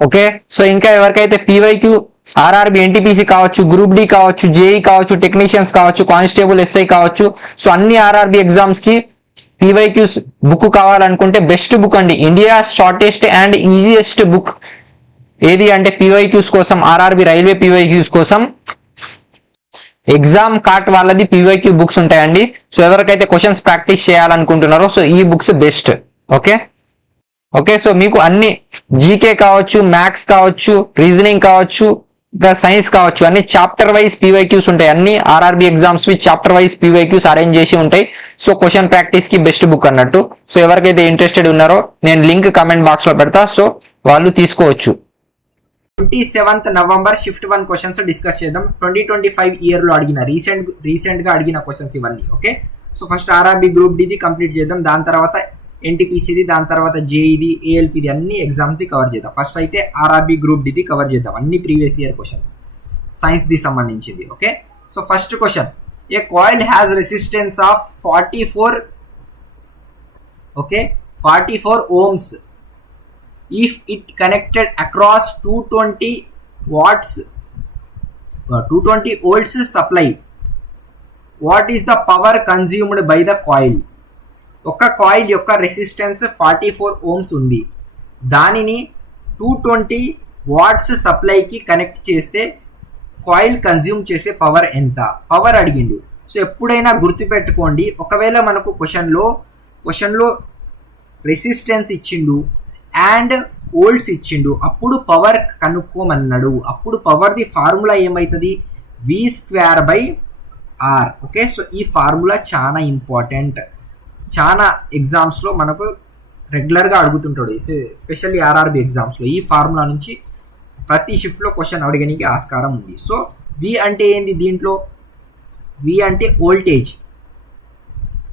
Okay. So ఇంకా ఎవరికైతే PYQ RRB NTPC కావచ్చు, గ్రూప్ డి కావచ్చు, జేఈ కావచ్చు, టెక్నీషియన్స్ కావచ్చు, కానిస్టేబుల్ ఎస్ఐ కావచ్చు, సో అన్ని ఆర్ఆర్బి ఎగ్జామ్స్ కి పీవైక్యూస్ బుక్ కావాలనుకుంటే బెస్ట్ బుక్ అండి, India shortest and easiest book ఏది అంటే పీవైక్యూస్ కోసం, ఆర్ఆర్బి రైల్వే పీవైక్యూస్ కోసం ఎగ్జామ్ కార్ట్ వాళ్ళది పీవైక్యూ బుక్స్ ఉంటాయండి. సో ఎవరికైతే క్వశ్చన్స్ ప్రాక్టీస్ చేయాలనుకుంటున్నారో సో ఈ books best. Okay okay. So మీకు అన్ని జీకే కావచ్చు, మ్యాథ్స్ కావచ్చు, రీజనింగ్ కావచ్చు, ఇంకా సైన్స్ కావచ్చు, అన్ని చాప్టర్ వైజ్ పీవైక్యూస్ ఉంటాయి. అన్ని RRB exams chapter wise PYQs arrange చేసి ఉంటాయి. సో క్వశ్చన్ ప్రాక్టీస్ కి బెస్ట్ బుక్ అన్నట్టు. సో ఎవరికైతే ఇంట్రెస్టెడ్ ఉన్నారో నేను లింక్ కమెంట్ బాక్స్ లో పెడతా, సో వాళ్ళు తీసుకోవచ్చు. 27th November shift 1 questions discuss చేద్దాం. 2025 ఇయర్ లో అడిగిన రీసెంట్ గా అడిగిన క్వశ్చన్స్ ఇవన్నీ. Okay. So first RRB group డిది కంప్లీట్ చేద్దాం, దాని తర్వాత ఎన్టీపీసీది, దాని తర్వాత జేఈది, ఏఎల్పిది అన్ని ఎగ్జామ్స్ ది కవర్ చేద్దాం. ఫస్ట్ అయితే ఆర్ఆర్బి గ్రూప్ డిది కవర్ చేద్దాం, అన్ని ప్రీవియస్ ఇయర్ క్వశ్చన్స్ సైన్స్ ది సంబంధించింది. Okay. So first question, a coil has resistance of 44 ohms if it connected across 220 volts supply. What is the power consumed by the coil? ఒక coil యొక్క resistance 44 ohms ఉంది, దానిని 220 watts సప్లైకి connect చేస్తే coil consume చేసే power ఎంత? Power అడిగిండు. So ఎప్పుడైనా గుర్తుపెట్టుకోండి, ఒకవేళ మనకు క్వశ్చన్లో రెసిస్టెన్స్ ఇచ్చిండు అండ్ వోల్ట్స్ ఇచ్చిండు, అప్పుడు పవర్ కనుక్కోమన్నాడు. అప్పుడు పవర్ది ఫార్ములా ఏమవుతుంది? V²/R. ఓకే. సో ఈ ఫార్ములా చాలా ఇంపార్టెంట్, చాలా ఎగ్జామ్స్లో మనకు రెగ్యులర్గా అడుగుతుంటాడు, ఎస్పెషల్లీ ఆర్ఆర్బి ఎగ్జామ్స్లో. ఈ ఫార్ములా నుంచి ప్రతి షిఫ్ట్లో క్వశ్చన్ అడగడానికి ఆస్కారం ఉంది. సో వి అంటే ఏంది దీంట్లో? వి అంటే వోల్టేజ్.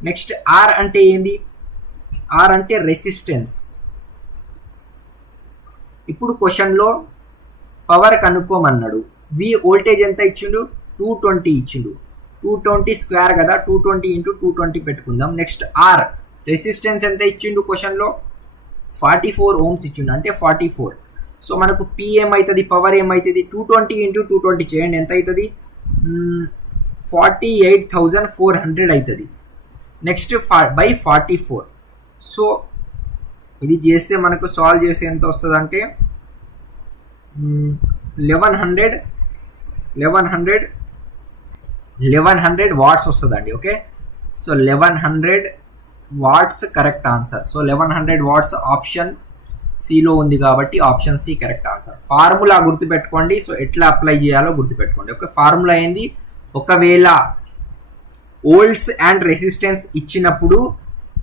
నెక్స్ట్ ఆర్ అంటే ఏంది? ఆర్ అంటే రెసిస్టెన్స్. ఇప్పుడు క్వశ్చన్లో పవర్ కనుక్కోమన్నాడు. వి వోల్టేజ్ ఎంత ఇచ్చిండు? 220 ఇచ్చిండు. 220 స్క్వేర్ కదా, 220 × 220 పెట్టుకుందాం. నెక్స్ట్ ఆర్ రెసిస్టెన్స్ ఎంత ఇచ్చిండు క్వశ్చన్లో? 44 ohms ఇచ్చిండు, అంటే 44. సో మనకు పి ఏమవుతుంది? పవర్ ఏమవుతుంది? 220 × 220 చేయండి, ఎంత అవుతుంది? 48,400 అవుతుంది. Next by 44. సో ఇది చేస్తే మనకు సాల్వ్ చేస్తే ఎంత వస్తుంది అంటే 1100 వాట్స్ వస్తుందండి. Okay. So 1100 watts correct answer. So 1100 watts option సిలో ఉంది కాబట్టి option C correct answer. Formula గుర్తుపెట్టుకోండి. సో ఎట్లా అప్లై చేయాలో గుర్తుపెట్టుకోండి. ఓకే. ఫార్ములా ఏంది? ఒకవేళ వోల్ట్స్ అండ్ రెసిస్టెన్స్ ఇచ్చినప్పుడు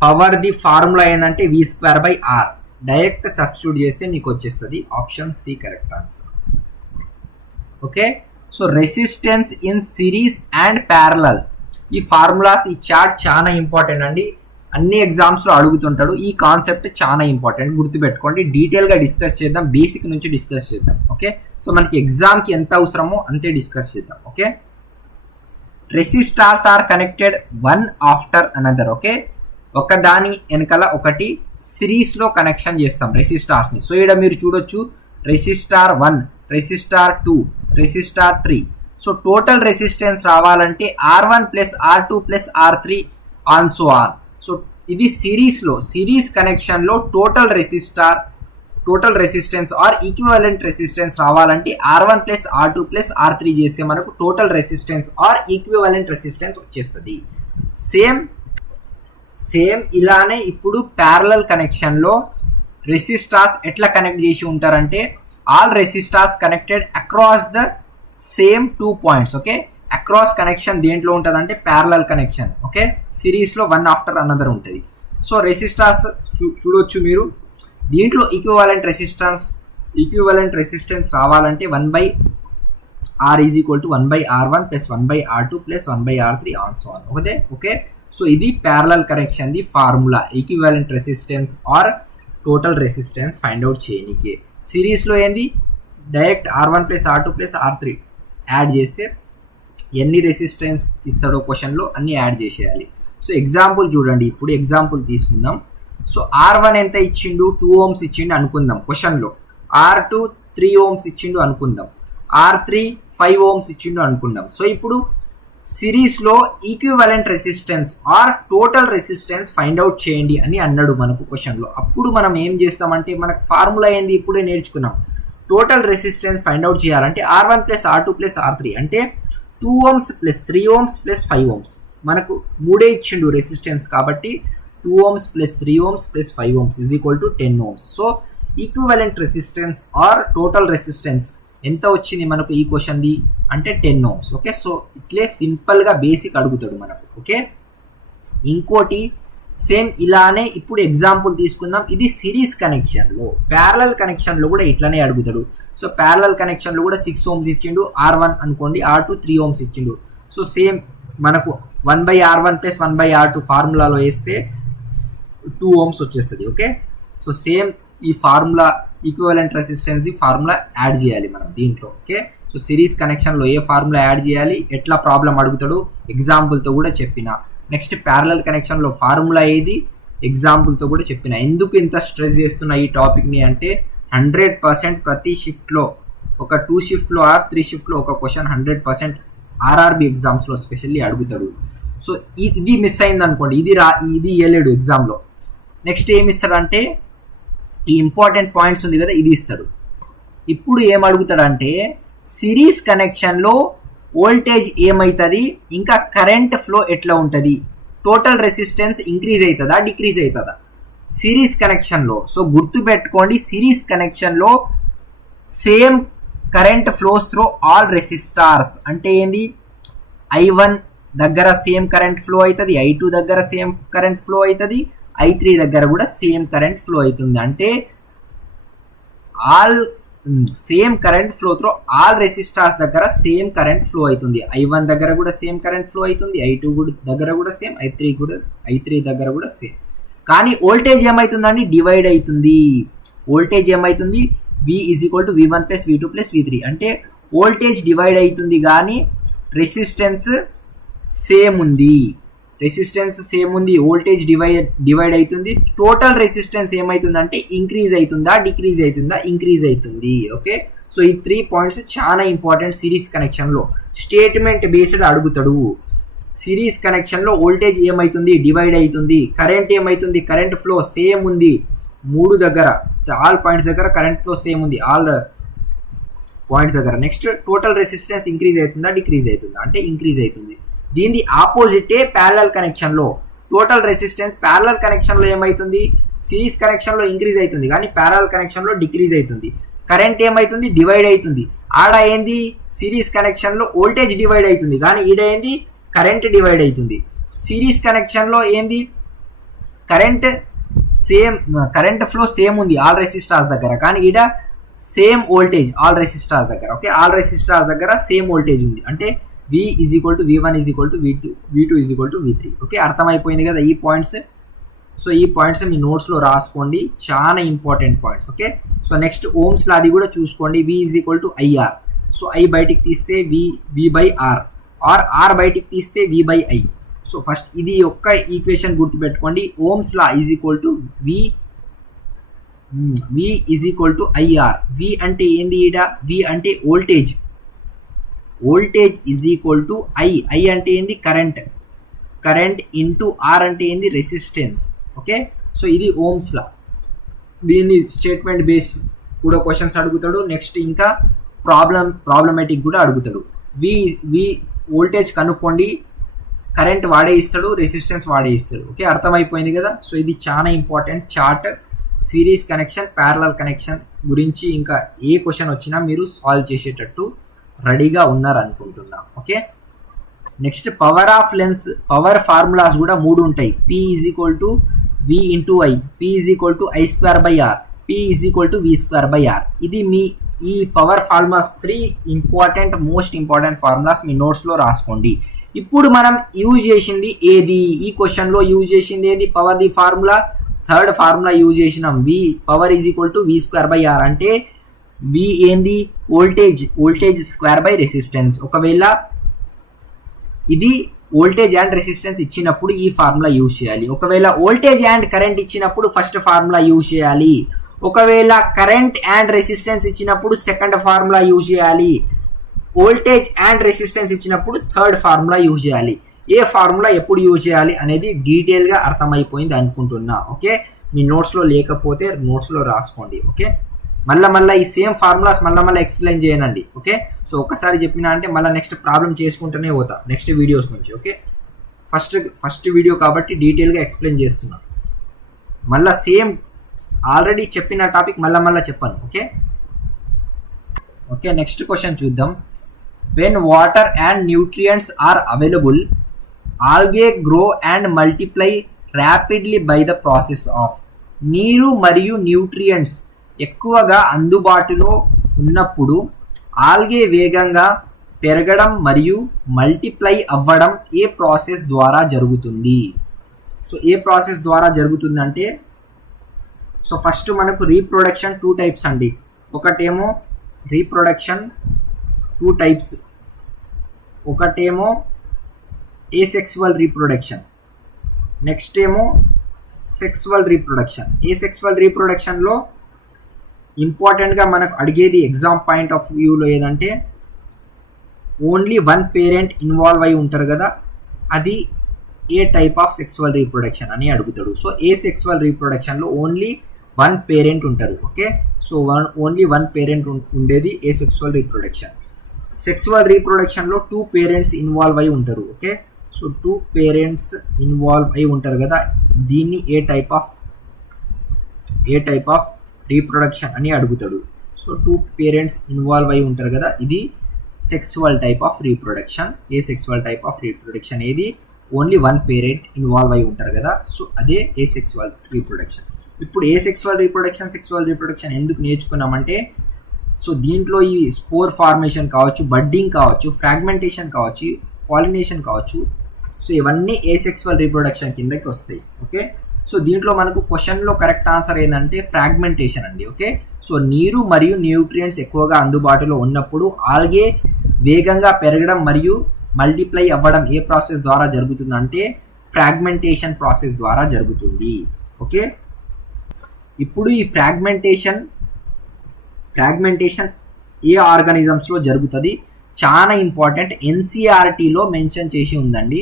పవర్ ది ఫార్ములా ఏంటంటే V²/R. డైరెక్ట్ సబ్స్టిట్యూట్ చేస్తే మీకు వచ్చేస్తుంది. Option C correct answer. Okay. So resistance in series and parallel, ఈ ఫార్ములాస్, ఈ చార్ట్ చాలా ఇంపార్టెంట్ అండి, అన్ని ఎగ్జామ్స్లో అడుగుతుంటాడు. ఈ కాన్సెప్ట్ చాలా ఇంపార్టెంట్, గుర్తుపెట్టుకోండి. డీటెయిల్గా డిస్కస్ చేద్దాం, బేసిక్ నుంచి డిస్కస్ చేద్దాం. ఓకే. సో మనకి ఎగ్జామ్కి ఎంత అవసరమో అంతే డిస్కస్ చేద్దాం. Okay. Resistors are connected one after another. Okay. ఒక దాని వెనకాల ఒకటి సిరీస్లో కనెక్షన్ చేస్తాం రెసిస్టార్స్ని. సో ఇక్కడ మీరు చూడొచ్చు, resistor 1, resistor 2, resistor 3. So total resistance రావాలంటే R1 + R2 + R3 on so on. So ఇది సిరీస్ కనెక్షన్లో total resistance or equivalent resistance రావాలంటే R1 + R2 + R3 చేస్తే మనకు total resistance or equivalent resistance వచ్చేస్తుంది. సేమ్ ఇలానే ఇప్పుడు ప్యారలల్ కనెక్షన్లో రెసిస్టార్స్ ఎట్లా కనెక్ట్ చేసి ఉంటారంటే all resistors connected across the same 2 points. Okay. Across connection దేంట్లో ఉంటుంది అంటే ప్యారలల్ కనెక్షన్. ఓకే. సిరీస్లో వన్ ఆఫ్టర్ అనదర్ ఉంటుంది. సో రెసిస్టార్స్ చూడొచ్చు మీరు, దీంట్లో ఈక్వివలెంట్ రెసిస్టెన్స్ రావాలంటే 1/R = 1/R1 + 1/R2 + 1/R3 on so on. Okay. So ఇది ప్యారలల్ కనెక్షన్ ది formula, equivalent resistance or total resistance find out చేయడానికి. సిరీస్లో ఏంది? Direct R1 + R2 + R3 add చేస్తే ఎన్ని రెసిస్టెన్స్ ఇస్తాడో క్వశ్చన్లో అన్ని యాడ్ చేసేయాలి. సో ఎగ్జాంపుల్ చూడండి, ఇప్పుడు ఎగ్జాంపుల్ తీసుకుందాం. సో R1 ఎంత ఇచ్చిండు? 2 ohms ఇచ్చిండు అనుకుందాం క్వశ్చన్లో. R2 3 ohms ఇచ్చిండు అనుకుందాం, R3 5 ohms ఇచ్చిండు అనుకుందాం. సో ఇప్పుడు సిరీస్లో equivalent resistance or total resistance find out చేయండి అని అన్నాడు మనకు క్వశ్చన్లో. అప్పుడు మనం ఏం చేస్తామంటే మనకు ఫార్ములా ఏంది ఇప్పుడే నేర్చుకున్నాం. టోటల్ రెసిస్టెన్స్ ఫైండ్ అవుట్ చేయాలంటే R1 plus R2 plus R3 అంటే 2 ohms plus 3 ohms plus 5 ohms. మనకు మూడే ఇచ్చిండు రెసిస్టెన్స్ కాబట్టి 2 ohms plus 3 ohms plus 5 ohms is equal to 10 ohms. So equivalent resistance or total resistance ఎంత వచ్చింది మనకు ఈ క్వశ్చన్ది అంటే 10 ohms. ఓకే, సో ఇట్లే సింపుల్గా బేసిక్ అడుగుతాడు మనకు. ఓకే, ఇంకోటి సేమ్ ఇలానే ఇప్పుడు ఎగ్జాంపుల్ తీసుకుందాం. ఇది సిరీస్ కనెక్షన్లో, ప్యారలల్ కనెక్షన్లో కూడా ఇట్లానే అడుగుతాడు. సో ప్యారలల్ కనెక్షన్లో కూడా 6 ohms ఇచ్చిండు, R1 అనుకోండి, R2 3 ohms ఇచ్చిండు. సో సేమ్ మనకు 1/R1 ప్లస్ 1/R2 ఫార్ములాలో వేస్తే 2 ohms వచ్చేస్తుంది. ఓకే, సో సేమ్ ఈ formula equivalent resistance the formula add చేయాలి మనం దీంట్లో. ఓకే, సో సిరీస్ కనెక్షన్లో ఏ ఫార్ములా యాడ్ చేయాలి, ఎట్లా ప్రాబ్లం అడుగుతాడు ఎగ్జాంపుల్తో కూడా చెప్పిన. నెక్స్ట్ ప్యారలల్ కనెక్షన్లో ఫార్ములా ఏది ఎగ్జాంపుల్తో కూడా చెప్పిన. ఎందుకు ఇంత స్ట్రెస్ చేస్తున్న ఈ టాపిక్ని అంటే 100% ప్రతి షిఫ్ట్లో ఒక 2 షిఫ్ట్లో ఆర్ 3 షిఫ్ట్లో ఒక క్వశ్చన్ 100% ఆర్ఆర్బి ఎగ్జామ్స్లో స్పెషల్లీ అడుగుతాడు. సో ఇది మిస్ అయింది అనుకోండి, ఇది ఇవ్వలేడు ఎగ్జామ్లో. నెక్స్ట్ ఏమి ఇస్తాడంటే ఈ ఇంపార్టెంట్ పాయింట్స్ ఉంది కదా ఇది ఇస్తాడు. ఇప్పుడు ఏం అడుగుతాడంటే సిరీస్ కనెక్షన్లో వోల్టేజ్ ఏమవుతుంది, ఇంకా కరెంట్ ఫ్లో ఎట్లా ఉంటుంది, టోటల్ రెసిస్టెన్స్ ఇంక్రీజ్ అవుతుందా డిక్రీజ్ అవుతుందా సిరీస్ కనెక్షన్లో. సో గుర్తుపెట్టుకోండి, సిరీస్ కనెక్షన్లో same current flows through all రెసిస్టార్స్ అంటే ఏంది, I1 దగ్గర సేమ్ కరెంట్ ఫ్లో అవుతుంది, I2 దగ్గర సేమ్ కరెంట్ ఫ్లో అవుతుంది, I3 దగ్గర కూడా సేమ్ కరెంట్ ఫ్లో అవుతుంది. అంటే all same current flow through all రెసిస్టార్స్ దగ్గర సేమ్ కరెంట్ ఫ్లో అవుతుంది. I1 దగ్గర కూడా సేమ్ కరెంట్ ఫ్లో అవుతుంది, I2 దగ్గర కూడా సేమ్, I3 దగ్గర కూడా సేమ్. కానీ వోల్టేజ్ ఏమవుతుందండి డివైడ్ అవుతుంది. వోల్టేజ్ ఏమవుతుంది V is equal to V1 plus V2 plus V3 అంటే వోల్టేజ్ డివైడ్ అవుతుంది కానీ రెసిస్టెన్స్ సేమ్ ఉంది. రెసిస్టెన్స్ సేమ్ ఉంది, వోల్టేజ్ డివైడ్ అవుతుంది. టోటల్ రెసిస్టెన్స్ ఏమవుతుందంటే ఇంక్రీజ్ అవుతుందా డిక్రీజ్ అవుతుందా ఇంక్రీజ్ అవుతుంది. ఓకే, సో ఈ 3 పాయింట్స్ చాలా ఇంపార్టెంట్ సిరీస్ కనెక్షన్లో. స్టేట్మెంట్ బేస్డ్ అడుగుతాడు. సిరీస్ కనెక్షన్లో వోల్టేజ్ ఏమవుతుంది డివైడ్ అవుతుంది, కరెంట్ ఏమవుతుంది కరెంట్ ఫ్లో సేమ్ ఉంది, 3 దగ్గర ఆల్ పాయింట్స్ దగ్గర కరెంట్ ఫ్లో సేమ్ ఉంది ఆల్ పాయింట్స్ దగ్గర. నెక్స్ట్ టోటల్ రెసిస్టెన్స్ ఇంక్రీజ్ అవుతుందా డిక్రీజ్ అవుతుందా అంటే ఇంక్రీజ్ అవుతుంది. దీని ఆపోజిటే ప్యారలల్ కనెక్షన్లో. టోటల్ రెసిస్టెన్స్ ప్యారలల్ కనెక్షన్లో ఏమవుతుంది, సిరీస్ కనెక్షన్లో ఇంక్రీజ్ అవుతుంది కానీ ప్యారలల్ కనెక్షన్లో డిక్రీజ్ అవుతుంది. కరెంట్ ఏమవుతుంది డివైడ్ అవుతుంది. ఆడ ఏంది సిరీస్ కనెక్షన్లో వోల్టేజ్ డివైడ్ అవుతుంది కానీ ఈడ ఏంది కరెంట్ డివైడ్ అవుతుంది. సిరీస్ కనెక్షన్లో ఏంది కరెంట్ ఫ్లో సేమ్ ఉంది ఆల్ రెసిస్టార్స్ దగ్గర కానీ ఈడ సేమ్ వోల్టేజ్ ఆల్ రెసిస్టార్స్ దగ్గర. ఓకే, ఆల్ రెసిస్టార్స్ దగ్గర సేమ్ వోల్టేజ్ ఉంది అంటే V is equal to V1 is equal to V2 is equal to V3. Okay, అర్థమైపోయింది కదా ఈ పాయింట్స్. సో ఈ పాయింట్స్ మీ నోట్స్లో రాసుకోండి, చాలా important points. Okay, so next ఓమ్స్లో అది కూడా చూసుకోండి. V is equal to IR. So I బయటికి తీస్తే V బై ఆర్, R బయటికి తీస్తే V by I. So first ఇది ఒక్క ఈక్వేషన్ గుర్తుపెట్టుకోండి. Ohm's law is equal to V is equal to IR. V అంటే ఏంది ఈడ, V అంటే voltage, voltage is equal to I అంటే ఏంది కరెంట్ ఇంటూ R అంటే ఏంది రెసిస్టెన్స్. ఓకే, సో ఇది ఓమ్స్ లా. దీన్ని స్టేట్మెంట్ బేస్ కూడా క్వశ్చన్స్ అడుగుతాడు. నెక్స్ట్ ఇంకా ప్రాబ్లమేటిక్ కూడా అడుగుతాడు. వి వోల్టేజ్ కనుక్కోండి, కరెంట్ వాడే ఇస్తాడు, రెసిస్టెన్స్ వాడే ఇస్తాడు. ఓకే, అర్థమైపోయింది కదా. సో ఇది చాలా important chart. Series connection parallel connection గురించి ఇంకా ఏ క్వశ్చన్ వచ్చినా మీరు సాల్వ్ చేసేటట్టు రెడీగా ఉన్నారనుకుంటున్నా. Okay, next power of lens, power formulas కూడా 3 ఉంటాయి. P is equal to V into I, P is equal to I square by R, P is equal to V square by R. ఇది మీ ఈ power formulas 3 most important formulas మీ నోట్స్లో రాసుకోండి. ఇప్పుడు మనం యూజ్ చేసింది ఏది, ఈ క్వశ్చన్లో యూజ్ చేసింది ఏది, పవర్ ది ఫార్ములా. థర్డ్ ఫార్ములా యూజ్ చేసినాం, V power is equal to V square by R అంటే V ఏంది వోల్టేజ్ స్క్వేర్ బై రెసిస్టెన్స్. ఒకవేళ ఇది వోల్టేజ్ అండ్ రెసిస్టెన్స్ ఇచ్చినప్పుడు ఈ ఫార్ములా యూజ్ చేయాలి. ఒకవేళ వోల్టేజ్ అండ్ కరెంట్ ఇచ్చినప్పుడు ఫస్ట్ ఫార్ములా యూజ్ చేయాలి. ఒకవేళ కరెంట్ అండ్ రెసిస్టెన్స్ ఇచ్చినప్పుడు సెకండ్ ఫార్ములా యూజ్ చేయాలి, వోల్టేజ్ అండ్ రెసిస్టెన్స్ ఇచ్చినప్పుడు థర్డ్ ఫార్ములా యూజ్ చేయాలి. ఏ ఫార్ములా ఎప్పుడు యూజ్ చేయాలి అనేది డీటెయిల్గా అర్థమైపోయింది అనుకుంటున్నా. ఓకే, మీ నోట్స్లో లేకపోతే నోట్స్లో రాసుకోండి. ఓకే, మళ్ళీ ఈ సేమ్ ఫార్ములాస్ మళ్ళీ ఎక్స్ప్లెయిన్ చేయనండి. ఓకే, సో ఒక్కసారి చెప్పినా అంటే మళ్ళీ నెక్స్ట్ ప్రాబ్లం చేసుకుంటూనే పోతా నెక్స్ట్ వీడియోస్ నుంచి. ఓకే, ఫస్ట్ వీడియో కాబట్టి డీటెయిల్గా ఎక్స్ప్లెయిన్ చేస్తున్నా. మళ్ళీ సేమ్ ఆల్రెడీ చెప్పిన టాపిక్ మళ్ళీ చెప్పాను. ఓకే ఓకే, నెక్స్ట్ క్వశ్చన్ చూద్దాం. When water and nutrients are available, algae grow and multiply rapidly by the process of. నీరు మరియు న్యూట్రియంట్స్ ఎక్కువగా అందుబాటులో ఉన్నప్పుడు ఆల్గే వేగంగా పెరగడం మరియు మల్టిప్లై అవ్వడం ఏ ప్రాసెస్ ద్వారా జరుగుతుంది? సో ఏ ప్రాసెస్ ద్వారా జరుగుతుంది అంటే, సో ఫస్ట్ మనకు రీప్రొడక్షన్ 2 టైప్స్ అండి. ఒకటేమో రీప్రొడక్షన్ 2 టైప్స్, ఒకటేమో ఏసెక్సువల్ రీప్రొడక్షన్, నెక్స్ట్ ఏమో సెక్సువల్ రీప్రొడక్షన్. ఏసెక్సువల్ రీప్రొడక్షన్లో ఇంపార్టెంట్గా మనకు అడిగేది ఎగ్జామ్ పాయింట్ ఆఫ్ వ్యూలో ఏదంటే ఓన్లీ 1 పేరెంట్ ఇన్వాల్వ్ అయి ఉంటారు కదా, అది ఏ టైప్ ఆఫ్ సెక్సువల్ రీప్రొడక్షన్ అని అడుగుతాడు. సో ఏ సెక్సువల్ రీప్రొడక్షన్లో ఓన్లీ 1 పేరెంట్ ఉంటారు. ఓకే, సో ఓన్లీ 1 పేరెంట్ ఉండేది ఏ సెక్సువల్ రీప్రొడక్షన్. సెక్సువల్ రీప్రొడక్షన్లో 2 పేరెంట్స్ ఇన్వాల్వ్ అయి ఉంటారు. ఓకే, సో 2 పేరెంట్స్ ఇన్వాల్వ్ అయి ఉంటారు కదా, దీన్ని ఏ టైప్ ఆఫ్ రీప్రొడక్షన్ అని అడుగుతాడు. సో 2 పేరెంట్స్ ఇన్వాల్వ్ అయి ఉంటారు కదా, ఇది sexual type of reproduction. A sexual type of reproduction ఏది ఓన్లీ 1 పేరెంట్ ఇన్వాల్వ్ అయి ఉంటారు కదా, సో అదే ఏ సెక్సువల్ రీప్రొడక్షన్. ఇప్పుడు ఏ సెక్సువల్ రీప్రొడక్షన్ ఎందుకు నేర్చుకున్నామంటే, సో దీంట్లో ఈ స్పోర్ ఫార్మేషన్ కావచ్చు, బడ్డింగ్ కావచ్చు, ఫ్రాగ్మెంటేషన్ కావచ్చు, పాలినేషన్ కావచ్చు, సో ఇవన్నీ ఏ సెక్సువల్ రీప్రొడక్షన్ కిందకి వస్తాయి. ఓకే, సో దీంట్లో మనకు క్వశ్చన్లో కరెక్ట్ ఆన్సర్ ఏంటంటే ఫ్రాగ్మెంటేషన్ అండి. ఓకే, సో నీరు మరియు న్యూట్రియంట్స్ ఎక్కువగా అందుబాటులో ఉన్నప్పుడు ఆల్గే వేగంగా పెరగడం మరియు మల్టిప్లై అవ్వడం ఏ ప్రాసెస్ ద్వారా జరుగుతుందంటే ఫ్రాగ్మెంటేషన్ ప్రాసెస్ ద్వారా జరుగుతుంది. ఓకే, ఇప్పుడు ఈ ఫ్రాగ్మెంటేషన్ ఏ ఆర్గానిజమ్స్లో జరుగుతుంది, చాలా ఇంపార్టెంట్. ఎన్సీఆర్టీలో మెన్షన్ చేసి ఉందండి.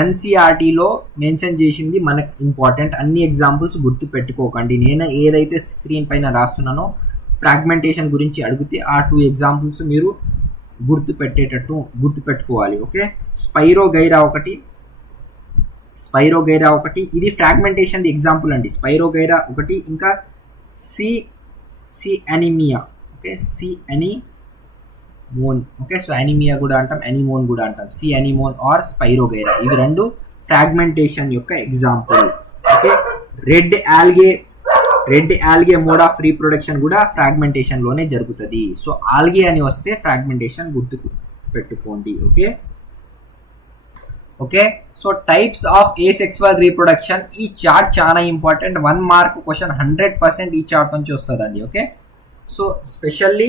ఎన్సీఆర్టీలో మెన్షన్ చేసింది మనకు ఇంపార్టెంట్. అన్ని ఎగ్జాంపుల్స్ గుర్తు పెట్టుకోకండి. నేను ఏదైతే స్క్రీన్ పైన రాస్తున్నానో ఫ్రాగ్మెంటేషన్ గురించి అడిగితే ఆ 2 ఎగ్జాంపుల్స్ మీరు గుర్తుపెట్టుకోవాలి. ఓకే, స్పైరోగైరా ఒకటి, ఇది ఫ్రాగ్మెంటేషన్ ఎగ్జాంపుల్ అండి. స్పైరోగైరా ఒకటి, ఇంకా sea anemone. Okay, sea anemone. Okay, so anemone కూడా అంటాం, అనిమోన్ కూడా అంటాం. సి అనిమోన్ ఆర్ స్పైరోగైరా, ఇవి 2 ఫ్రాగ్మెంటేషన్ యొక్క example. Okay, red algae mode of reproduction కూడా ఫ్రాగ్మెంటేషన్ లోనే జరుగుతుంది. సో ఆల్గే అని వస్తే ఫ్రాగ్మెంటేషన్ గుర్తుకు పెట్టుకోండి. Okay, so types of asexual reproduction. ఈ చార్ట్ చాలా ఇంపార్టెంట్, 1 మార్క్ క్వశ్చన్ 100% ఈ చార్ట్ నుంచి వస్తుందండి. Okay, so specially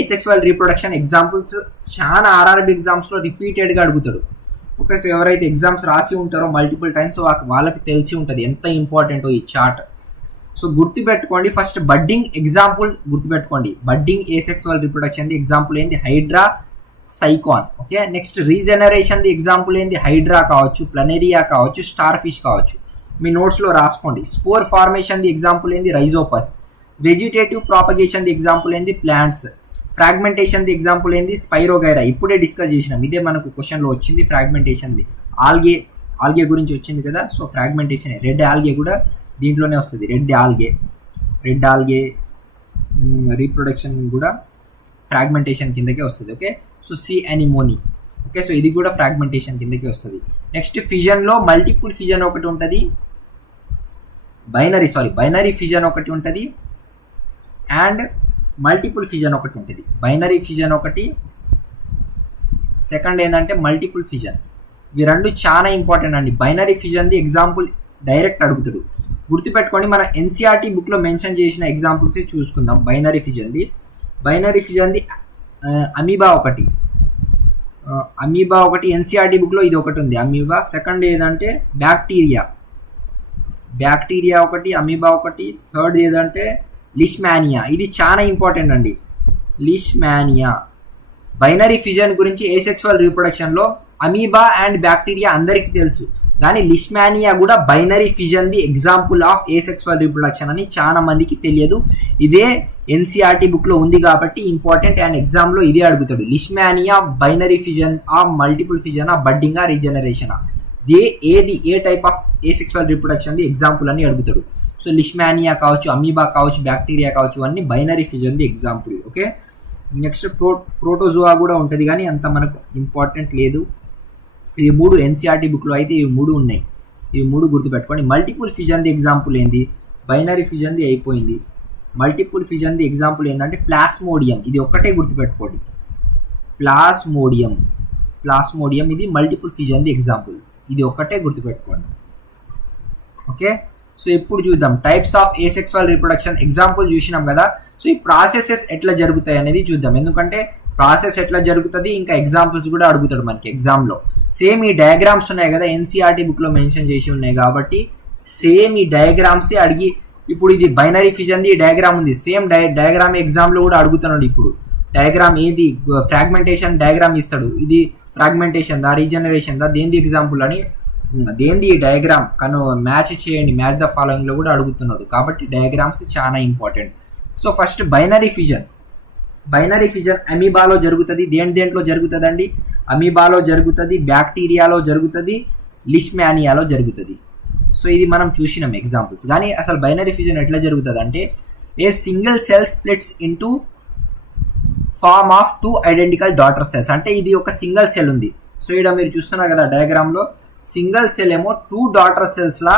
asexual reproduction examples చాలా ఆర్ఆర్బి ఎగ్జామ్స్లో రిపీటెడ్గా అడుగుతాడు. ఓకే, సో ఎవరైతే ఎగ్జామ్స్ రాసి ఉంటారో మల్టిపుల్ టైమ్స్ వాళ్ళకి తెలిసి ఉంటుంది ఎంత ఇంపార్టెంటో ఈ చార్ట్. సో గుర్తుపెట్టుకోండి, ఫస్ట్ బడ్డింగ్ ఎగ్జాంపుల్ గుర్తుపెట్టుకోండి. బడ్డింగ్ ఏసెక్సువల్ రీప్రొడక్షన్ ఎగ్జాంపుల్ ఏంది, hydra, sycon. Okay, next regeneration example ఏంది, హైడ్రా కావచ్చు, ప్లనేరియా కావచ్చు, స్టార్ ఫిష్ కావచ్చు. మీ నోట్స్లో రాసుకోండి. స్పోర్ ఫార్మేషన్ ఎగ్జాంపుల్ ఏంది, రైజోపస్. వెజిటేటివ్ ప్రాపగేషన్ ఎగ్జాంపుల్ ఏంది, ప్లాంట్స్. ఫ్రాగ్మెంటేషన్ ఎగ్జాంపుల్ ఏంది, స్పైరోగైరా. ఇప్పుడే డిస్కస్ చేసినాం, ఇదే మనకు క్వశ్చన్లో వచ్చింది. ఫ్రాగ్మెంటేషన్ ఆల్గే గురించి వచ్చింది కదా, సో ఫ్రాగ్మెంటేషన్. రెడ్ ఆల్గే కూడా దీంట్లోనే వస్తుంది. రెడ్ ఆల్గే రీప్రొడక్షన్ కూడా ఫ్రాగ్మెంటేషన్ కిందకే వస్తుంది. Okay, so sea anemone. Okay, so ఇది కూడా ఫ్రాగ్మెంటేషన్ కిందకే వస్తుంది. నెక్స్ట్ ఫిజన్లో మల్టిపుల్ ఫిజన్ ఒకటి ఉంటుంది, బైనరీ ఫిజన్ ఒకటి ఉంటుంది, అండ్ మల్టిపుల్ ఫిజన్ ఒకటి ఉంటుంది. బైనరీ ఫిజన్ ఒకటి, సెకండ్ ఏంటంటే మల్టిపుల్ ఫిజన్. ఇవి 2 చాలా ఇంపార్టెంట్ అండి. బైనరీ ఫిజన్ది ఎగ్జాంపుల్ డైరెక్ట్ అడుగుతాడు, గుర్తుపెట్టుకోండి. మన ఎన్సీఆర్టీ బుక్లో మెన్షన్ చేసిన ఎగ్జాంపుల్సే చూసుకుందాం. బైనరీ ఫిజన్ది అమీబా ఒకటి ఎన్సీఆర్టీ బుక్లో ఇది ఒకటి ఉంది, అమీబా. సెకండ్ ఏదంటే బ్యాక్టీరియా ఒకటి, అమీబా ఒకటి, థర్డ్ ఏదంటే లిష్మానియా. ఇది చాలా ఇంపార్టెంట్ అండి. లిష్మానియా బైనరీ ఫిజన్ గురించి ఏసెక్సువల్ రీప్రొడక్షన్లో అమీబా అండ్ బ్యాక్టీరియా అందరికీ తెలుసు, కానీ లిష్మానియా కూడా binary fission the example of asexual reproduction అని చాలా మందికి తెలియదు. ఇదే ఎన్సీఆర్టీ బుక్లో ఉంది కాబట్టి ఇంపార్టెంట్, అండ్ ఎగ్జామ్లో ఇదే అడుగుతాడు. లిష్మానియా బైనరీ ఫిజన్ ఆ మల్టిపుల్ ఫిజన్ ఆ బడ్డింగా రీజనరేషన్ ఏ type of asexual reproduction the example అని అడుగుతాడు. సో లిష్మానియా కావచ్చు, అమీబా కావచ్చు, బ్యాక్టీరియా కావచ్చు, అన్ని binary fission the example. Okay, next protozoa కూడా ఉంటుంది, కానీ అంత మనకు ఇంపార్టెంట్ లేదు. ఇవి 3 ఎన్సీఆర్టీ బుక్లో అయితే ఇవి 3 ఉన్నాయి. ఇవి 3 గుర్తుపెట్టుకోండి. మల్టిపుల్ ఫిజన్ ది ఎగ్జాంపుల్ ఏంది? బైనరీ ఫిజన్ ది అయిపోయింది. మల్టిపుల్ ఫిజన్ ది ఎగ్జాంపుల్ ఏంటంటే ప్లాస్మోడియం. ఇది ఒక్కటే గుర్తుపెట్టుకోండి, ప్లాస్మోడియం ఇది మల్టిపుల్ ఫిజన్ ది ఎగ్జాంపుల్. ఇది ఒక్కటే గుర్తుపెట్టుకోండి. ఓకే, సో ఇప్పుడు చూద్దాం types of asexual reproduction. Example చూసినాం కదా, సో ఈ ప్రాసెసెస్ ఎట్లా జరుగుతాయి అనేది చూద్దాం. ఎందుకంటే ప్రాసెస్ ఎట్లా జరుగుతుంది ఇంకా ఎగ్జాంపుల్స్ కూడా అడుగుతాడు మనకి ఎగ్జామ్లో. సేమ్ ఈ డయాగ్రామ్స్ ఉన్నాయి కదా, ఎన్సీఆర్టీ బుక్లో మెన్షన్ చేసి ఉన్నాయి కాబట్టి సేమ్ ఈ డయాగ్రామ్సే అడిగి, ఇప్పుడు ఇది బైనరీ ఫిజన్ ది డయాగ్రామ్ ఉంది, సేమ్ డయాగ్రామ్ ఎగ్జామ్లో కూడా అడుగుతున్నాడు. ఇప్పుడు డయాగ్రామ్ ఏది, ఫ్రాగ్మెంటేషన్ డయాగ్రామ్ ఇస్తాడు. ఇది ఫ్రాగ్మెంటేషన్ దా, రీజనరేషన్ దా, దేనిది ఎగ్జాంపుల్ అని, దేనిది డయాగ్రామ్ కను మ్యాచ్ చేయండి, మ్యాచ్ ద ఫాలోయింగ్ లో కూడా అడుగుతున్నాడు. కాబట్టి డయాగ్రామ్స్ చాలా important. So first binary fission అమీబాలో జరుగుతుంది. దేంట్లో జరుగుతుంది అండి? అమీబాలో జరుగుతుంది, బ్యాక్టీరియాలో జరుగుతుంది, లిష్మానియాలో జరుగుతుంది. సో ఇది మనం చూసినాం ఎగ్జాంపుల్స్. కానీ అసలు బైనరీ ఫిజన్ ఎట్లా జరుగుతుంది అంటే ఏ single cell splits into form of 2 identical daughter cells. అంటే ఇది ఒక సింగిల్ సెల్ ఉంది. సో ఇక్కడ మీరు చూస్తున్నారు కదా డయాగ్రామ్లో, సింగిల్ సెల్ ఏమో 2 డాటర్ సెల్స్ లా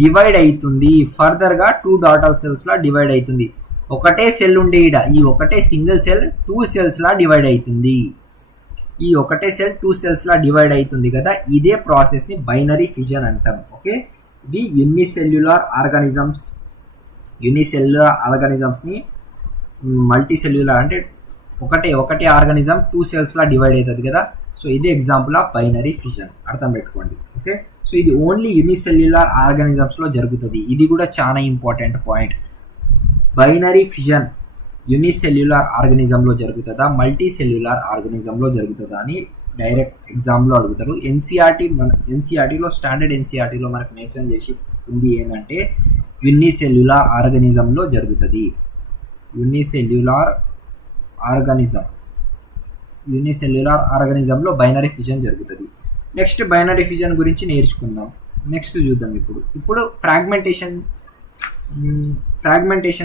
డివైడ్ అవుతుంది. ఫర్దర్ గా 2 డాటర్ సెల్స్ లా డివైడ్ అవుతుంది. ఒకటే సెల్ ఉండే ఈ ఒకటే సింగిల్ సెల్ 2 సెల్స్ లా డివైడ్ అవుతుంది. ఈ ఒకటే సెల్ 2 సెల్స్ లా డివైడ్ అవుతుంది కదా, ఇదే ప్రాసెస్ ని బైనరీ ఫిజన్ అంటాం. ఓకే, ఇది యూనిసెల్యులార్ ఆర్గానిజమ్స్ ని మల్టీ సెల్యులార్ అంటే ఒకటే ఆర్గానిజం 2 సెల్స్ లా డివైడ్ అవుతుంది కదా. సో ఇది ఎగ్జాంపుల్ ఆఫ్ బైనరీ ఫిజన్, అర్థం పెట్టుకోండి. ఓకే, సో ఇది ఓన్లీ యూనిసెల్యులార్ ఆర్గానిజమ్స్ లో జరుగుతుంది. ఇది కూడా చాలా important point. Binary fission unicellular ఆర్గానిజంలో జరుగుతుందా, మల్టీ సెల్యులార్ ఆర్గానిజంలో జరుగుతుందా అని డైరెక్ట్ ఎగ్జామ్లో అడుగుతారు. ఎన్సీఆర్టీలో స్టాండర్డ్ ఎన్సీఆర్టీలో మనకు మెన్షన్ చేసి ఉంది ఏంటంటే యూనిసెల్యులార్ ఆర్గానిజంలో జరుగుతుంది. యూనిసెల్యులార్ ఆర్గానిజంలో బైనరీ ఫిజన్ జరుగుతుంది. నెక్స్ట్ బైనరీ ఫిజన్ గురించి నేర్చుకుందాం. నెక్స్ట్ చూద్దాం. ఇప్పుడు ఫ్రాగ్మెంటేషన్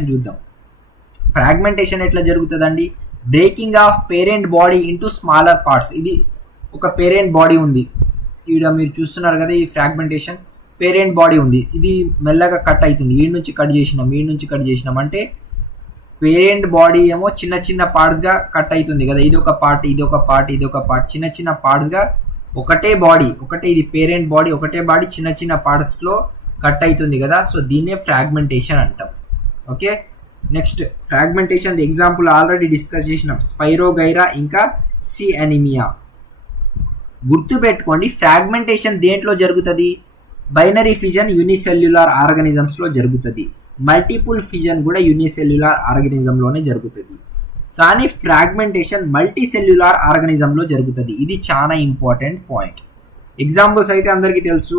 చూద్దాం. ఫ్రాగ్మెంటేషన్ ఎట్లా జరుగుతుందండి? Breaking of parent body into smaller parts. ఇది ఒక పేరెంట్ బాడీ ఉంది, ఇక్కడ మీరు చూస్తున్నారు కదా, ఈ ఫ్రాగ్మెంటేషన్ పేరెంట్ బాడీ ఉంది. ఇది మెల్లగా కట్ అవుతుంది. ఈ నుంచి కట్ చేసినాం అంటే పేరెంట్ బాడీ ఏమో చిన్న చిన్న పార్ట్స్గా కట్ అవుతుంది కదా. ఇది ఒక పార్ట్, చిన్న చిన్న పార్ట్స్గా ఒకటే ఇది పేరెంట్ బాడీ, ఒకటే బాడీ చిన్న చిన్న పార్ట్స్లో కట్ అవుతుంది కదా. సో దీన్నే ఫ్రాగ్మెంటేషన్ అంటాం. Okay, next fragmentation example already discuss చేసినాం, స్పైరోగైరా ఇంకా సి అనిమియా. గుర్తుపెట్టుకోండి, ఫ్రాగ్మెంటేషన్ దేంట్లో జరుగుతుంది? బైనరీ ఫిజన్ యూనిసెల్యులార్ ఆర్గానిజమ్స్లో జరుగుతుంది. మల్టిపుల్ ఫిజన్ కూడా యూనిసెల్యులార్ ఆర్గానిజంలోనే జరుగుతుంది. కానీ ఫ్రాగ్మెంటేషన్ మల్టీ సెల్యులార్ ఆర్గానిజంలో జరుగుతుంది. ఇది చాలా ఇంపార్టెంట్ పాయింట్. ఎగ్జాంపుల్స్ అయితే అందరికీ తెలుసు,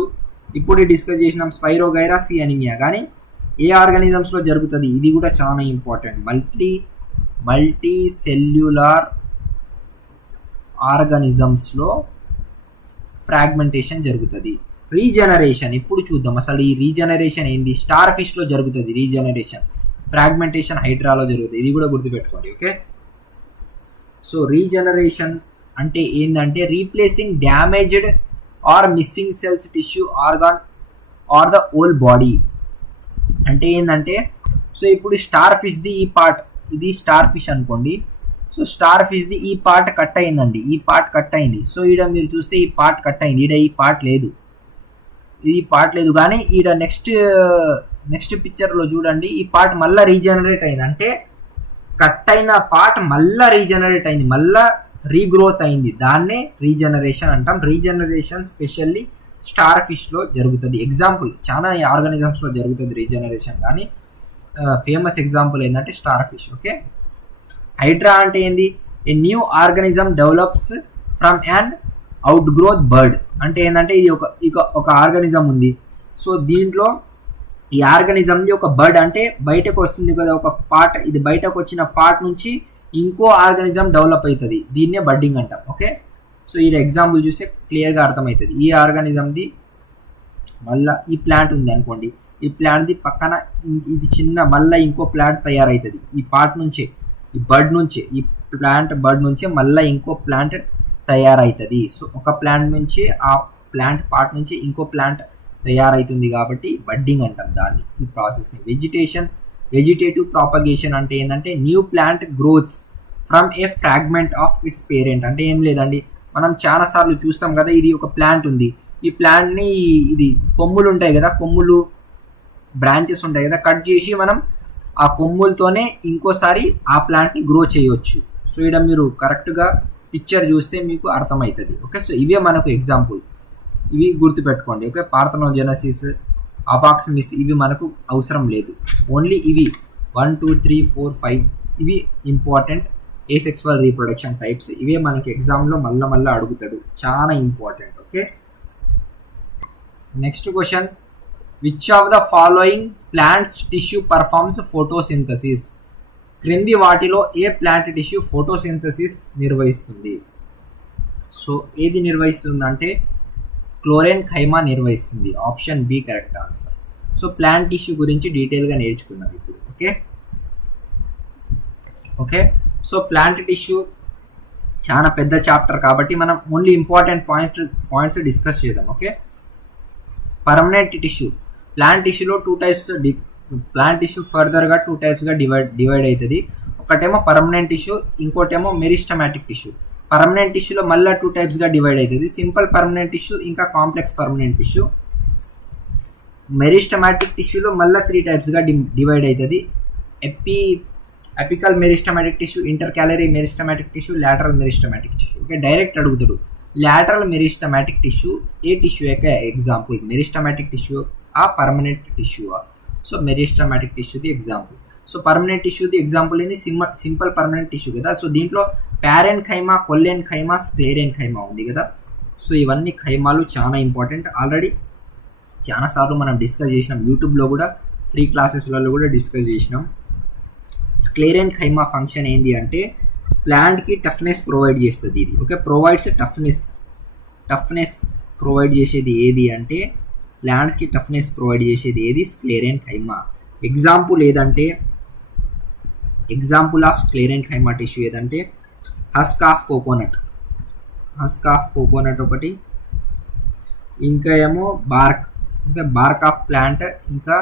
ఇప్పుడు డిస్కస్ చేసినాం స్పైరోగైరా సి అనిమియా. కానీ ఏ ఆర్గానిజమ్స్లో జరుగుతుంది? ఇది కూడా చాలా ఇంపార్టెంట్. మల్టీ సెల్యులార్ ఆర్గానిజమ్స్లో ఫ్రాగ్మెంటేషన్ జరుగుతుంది. రీజనరేషన్ ఇప్పుడు చూద్దాం. అసలు ఈ రీజనరేషన్ ఏంది? స్టార్ ఫిష్లో జరుగుతుంది రీజనరేషన్. ఫ్రాగ్మెంటేషన్ హైడ్రాలో జరుగుతుంది. ఇది కూడా గుర్తుపెట్టుకోండి. ఓకే, సో రీజనరేషన్ అంటే ఏంటంటే replacing damaged or missing cells, tissue, organ or the whole body. అంటే ఏంటంటే, సో ఇప్పుడు స్టార్ ఫిష్ది ఈ పార్ట్, ఇది స్టార్ ఫిష్ అనుకోండి. సో స్టార్ ఫిష్ది ఈ పార్ట్ కట్ అయిందండి, ఈ పార్ట్ కట్ అయింది. సో ఈడ మీరు చూస్తే ఈ పార్ట్ కట్ అయింది, ఈడ ఈ పార్ట్ లేదు. కానీ ఈడ నెక్స్ట్ పిక్చర్లో చూడండి, ఈ పార్ట్ మళ్ళీ రీజనరేట్ అయింది. అంటే కట్ అయిన పార్ట్ మళ్ళీ రీజనరేట్ అయింది, మళ్ళీ రీగ్రోత్ అయింది. దాన్నే రీజనరేషన్ అంటాం. రీజనరేషన్ స్పెషల్లీ స్టార్ ఫిష్లో జరుగుతుంది. ఎగ్జాంపుల్ చాలా ఆర్గానిజమ్స్లో జరుగుతుంది రీజనరేషన్, కానీ ఫేమస్ ఎగ్జాంపుల్ ఏంటంటే స్టార్ ఫిష్. ఓకే, హైడ్రా అంటే ఏంది? A new organism develops from an out growth bird. అంటే ఏంటంటే ఇది ఒక ఆర్గానిజం ఉంది. సో దీంట్లో ఈ ఆర్గానిజంది ఒక బర్డ్ అంటే బయటకు వస్తుంది కదా ఒక పార్ట్, ఇది బయటకు వచ్చిన పార్ట్ నుంచి ఇంకో ఆర్గానిజం డెవలప్ అవుతుంది. దీన్నే బడ్డింగ్ అంటాం. ఓకే, సో ఈ ఎగ్జాంపుల్ చూస్తే క్లియర్గా అర్థమవుతుంది. ఈ ఆర్గానిజంది మళ్ళీ ఈ ప్లాంట్ ఉంది అనుకోండి, ఈ ప్లాంట్ది పక్కన ఇది చిన్న మళ్ళీ ఇంకో ప్లాంట్ తయారవుతుంది ఈ పార్ట్ నుంచే, ఈ బర్డ్ నుంచే, ఈ ప్లాంట్ బర్డ్ నుంచే మళ్ళీ ఇంకో ప్లాంట్ తయారవుతుంది. సో ఒక ప్లాంట్ నుంచి ఆ ప్లాంట్ పార్ట్ నుంచి ఇంకో ప్లాంట్ తయారవుతుంది కాబట్టి బడ్డింగ్ అంటాం దాన్ని, ఈ ప్రాసెస్ని. వెజిటేటివ్ ప్రాపగేషన్ అంటే ఏంటంటే new plant growths from A fragment of it's parent. అంటే ఏం లేదండి, మనం చాలా సార్లు చూస్తాం కదా, ఇది ఒక ప్లాంట్ ఉంది, ఈ ప్లాంట్ని ఇది కొమ్ములు ఉంటాయి కదా, కొమ్ములు బ్రాంచెస్ ఉంటాయి కదా, కట్ చేసి మనం ఆ కొమ్ములతోనే ఇంకోసారి ఆ ప్లాంట్ని గ్రో చేయొచ్చు. సో ఇక్కడ మీరు కరెక్ట్గా పిక్చర్ చూస్తే మీకు అర్థమవుతుంది. ఓకే, సో ఇవే మనకు ఎగ్జాంపుల్, ఇవి గుర్తుపెట్టుకోండి. ఓకే, పార్థనోజెనసిస్, అబాక్సిమిస్ ఇవి మనకు అవసరం లేదు, ఓన్లీ ఇవి 1 2 3 4 5 ఇవి ఇంపార్టెంట్ ఏసెక్సువల్ రీప్రొడక్షన్ టైప్స్. ఇవే మనకి ఎగ్జామ్లో మళ్ళీ అడుగుతాడు, చాలా important. Okay, next question, which of the following plants tissue performs photosynthesis? క్రింది వాటిలో ఏ ప్లాంట్ టిష్యూ ఫోటోసింథసిస్ నిర్వహిస్తుంది? సో ఏది నిర్వహిస్తుంది అంటే క్లోరెన్ ఖైమా నిర్వహిస్తుంది. Option B correct answer. So plant tissue గురించి డీటెయిల్గా నేర్చుకుందాం ఇప్పుడు. ఓకే, సో ప్లాంట్ టిష్యూ చాలా పెద్ద చాప్టర్ కాబట్టి మనం ఓన్లీ ఇంపార్టెంట్ పాయింట్స్ డిస్కస్ చేద్దాం. ఓకే, పర్మనెంట్ టిష్యూ, ప్లాంట్ టిష్యూలో 2 టైప్స్, ప్లాంట్ టిష్యూ ఫర్దర్గా 2 టైప్స్గా డివైడ్ అవుతుంది. ఒకటేమో పర్మనెంట్ టిష్యూ, ఇంకోటేమో మెరిస్టమాటిక్ టిష్యూ. పర్మనెంట్ టిష్యూలో మళ్ళీ 2 టైప్స్గా డివైడ్ అవుతుంది, సింపుల్ పర్మనెంట్ టిష్యూ ఇంకా కాంప్లెక్స్ పర్మనెంట్ టిష్యూ. మెరిస్టమాటిక్ టిష్యూలో మళ్ళీ 3 టైప్స్గా డివైడ్ అవుతుంది, apical meristematic tissue, intercalary meristematic tissue, lateral meristematic tissue. Okay, direct అడుగుతాడు, లాటరల్ మెరిస్టమాటిక్ టిష్యూ ఏ టిష్యూ యొక్క ఎగ్జాంపుల్? మెరిస్టమాటిక్ టిష్యూ ఆ పర్మనెంట్ టిష్యూ? సో మెరిస్టమాటిక్ టిష్యూది ఎగ్జాంపుల్. సో పర్మనెంట్ టిష్యూది ఎగ్జాంపుల్ ఏంది? సింపుల్ పర్మనెంట్ టిష్యూ కదా. So దీంట్లో ప్యారెన్ ఖైమా, కొల్లెన్ ఖైమా, స్క్లెరెన్ ఖైమా ఉంది కదా. సో ఇవన్నీ ఖైమాలు చాలా ఇంపార్టెంట్, ఆల్రెడీ చాలాసార్లు మనం డిస్కస్ చేసినాం, యూట్యూబ్లో కూడా ఫ్రీ క్లాసెస్లలో కూడా డిస్కస్ చేసినాం. స్క్లెరెన్ ఖైమా ఫంక్షన్ ఏంటి అంటే ప్లాంట్కి టఫ్నెస్ ప్రొవైడ్ చేస్తుంది ఇది. ఓకే, ప్రొవైడ్స్ టఫ్నెస్ ప్రొవైడ్ చేసేది ఏది అంటే ప్లాంట్స్కి టఫ్నెస్ ప్రొవైడ్ చేసేది ఏది? Sclerenchyma. Example of sclerenchyma tissue ఏదంటే హస్క్ ఆఫ్ కోకోనట్ ఒకటి, ఇంకా ఏమో బార్క్ ఆఫ్ ప్లాంట్, ఇంకా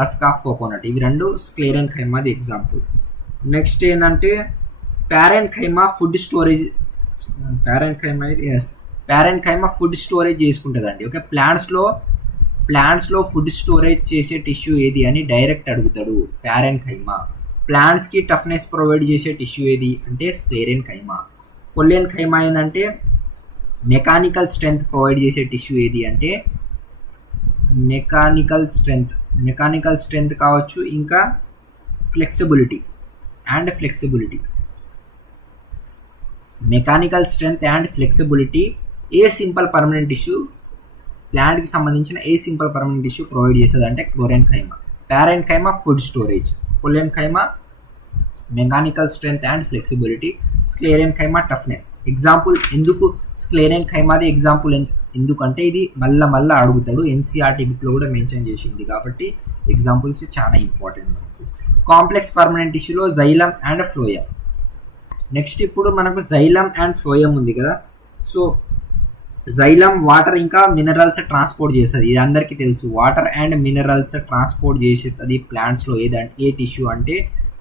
హస్క్ ఆఫ్ కోకోనట్, ఇవి 2 స్క్లెరెన్ ఖైమాది ఎగ్జాంపుల్. నెక్స్ట్ ఏంటంటే ప్యారెన్ ఖైమా ఫుడ్ స్టోరేజ్ చేసుకుంటుందండి. ఓకే, ప్లాంట్స్లో ఫుడ్ స్టోరేజ్ చేసే టిష్యూ ఏది అని డైరెక్ట్ అడుగుతాడు. Parenchyma. ప్లాంట్స్కి టఫ్నెస్ ప్రొవైడ్ చేసే టిష్యూ ఏది అంటే స్క్లెరెన్ ఖైమా. కొల్లెన్ ఖైమా ఏంటంటే మెకానికల్ స్ట్రెంగ్త్ ప్రొవైడ్ చేసే టిష్యూ ఏది అంటే మెకానికల్ స్ట్రెంగ్త్ కావచ్చు, ఇంకా flexibility. Mechanical strength and flexibility ఏ సింపుల్ పర్మనెంట్ టిష్యూ, ప్లాంట్కి సంబంధించిన ఏ సింపుల్ పర్మనెంట్ టిష్యూ ప్రొవైడ్ చేస్తుంది అంటే chlorenchyma. Parenchyma food storage, collenchyma mechanical strength and flexibility, sclerenchyma toughness. Example ఎందుకు స్క్లెరెన్ ఖైమాది ఎగ్జాంపుల్ ఎందుకంటే ఇది మళ్ళా అడుగుతాడు, ఎన్సీఆర్టీ బుక్లో కూడా మెన్షన్ చేసింది కాబట్టి ఎగ్జాంపుల్స్ చాలా ఇంపార్టెంట్ మనకు. కాంప్లెక్స్ పర్మనెంట్ టిష్యూలో జైలం అండ్ ఫ్లోయం. నెక్స్ట్ ఇప్పుడు మనకు జైలం అండ్ ఫ్లోయం ఉంది కదా. సో జైలం వాటర్ ఇంకా మినరల్స్ ట్రాన్స్పోర్ట్ చేస్తుంది, ఇది అందరికీ తెలుసు. వాటర్ అండ్ మినరల్స్ ట్రాన్స్పోర్ట్ చేసేది ప్లాంట్స్లో ఏ టిష్యూ అంటే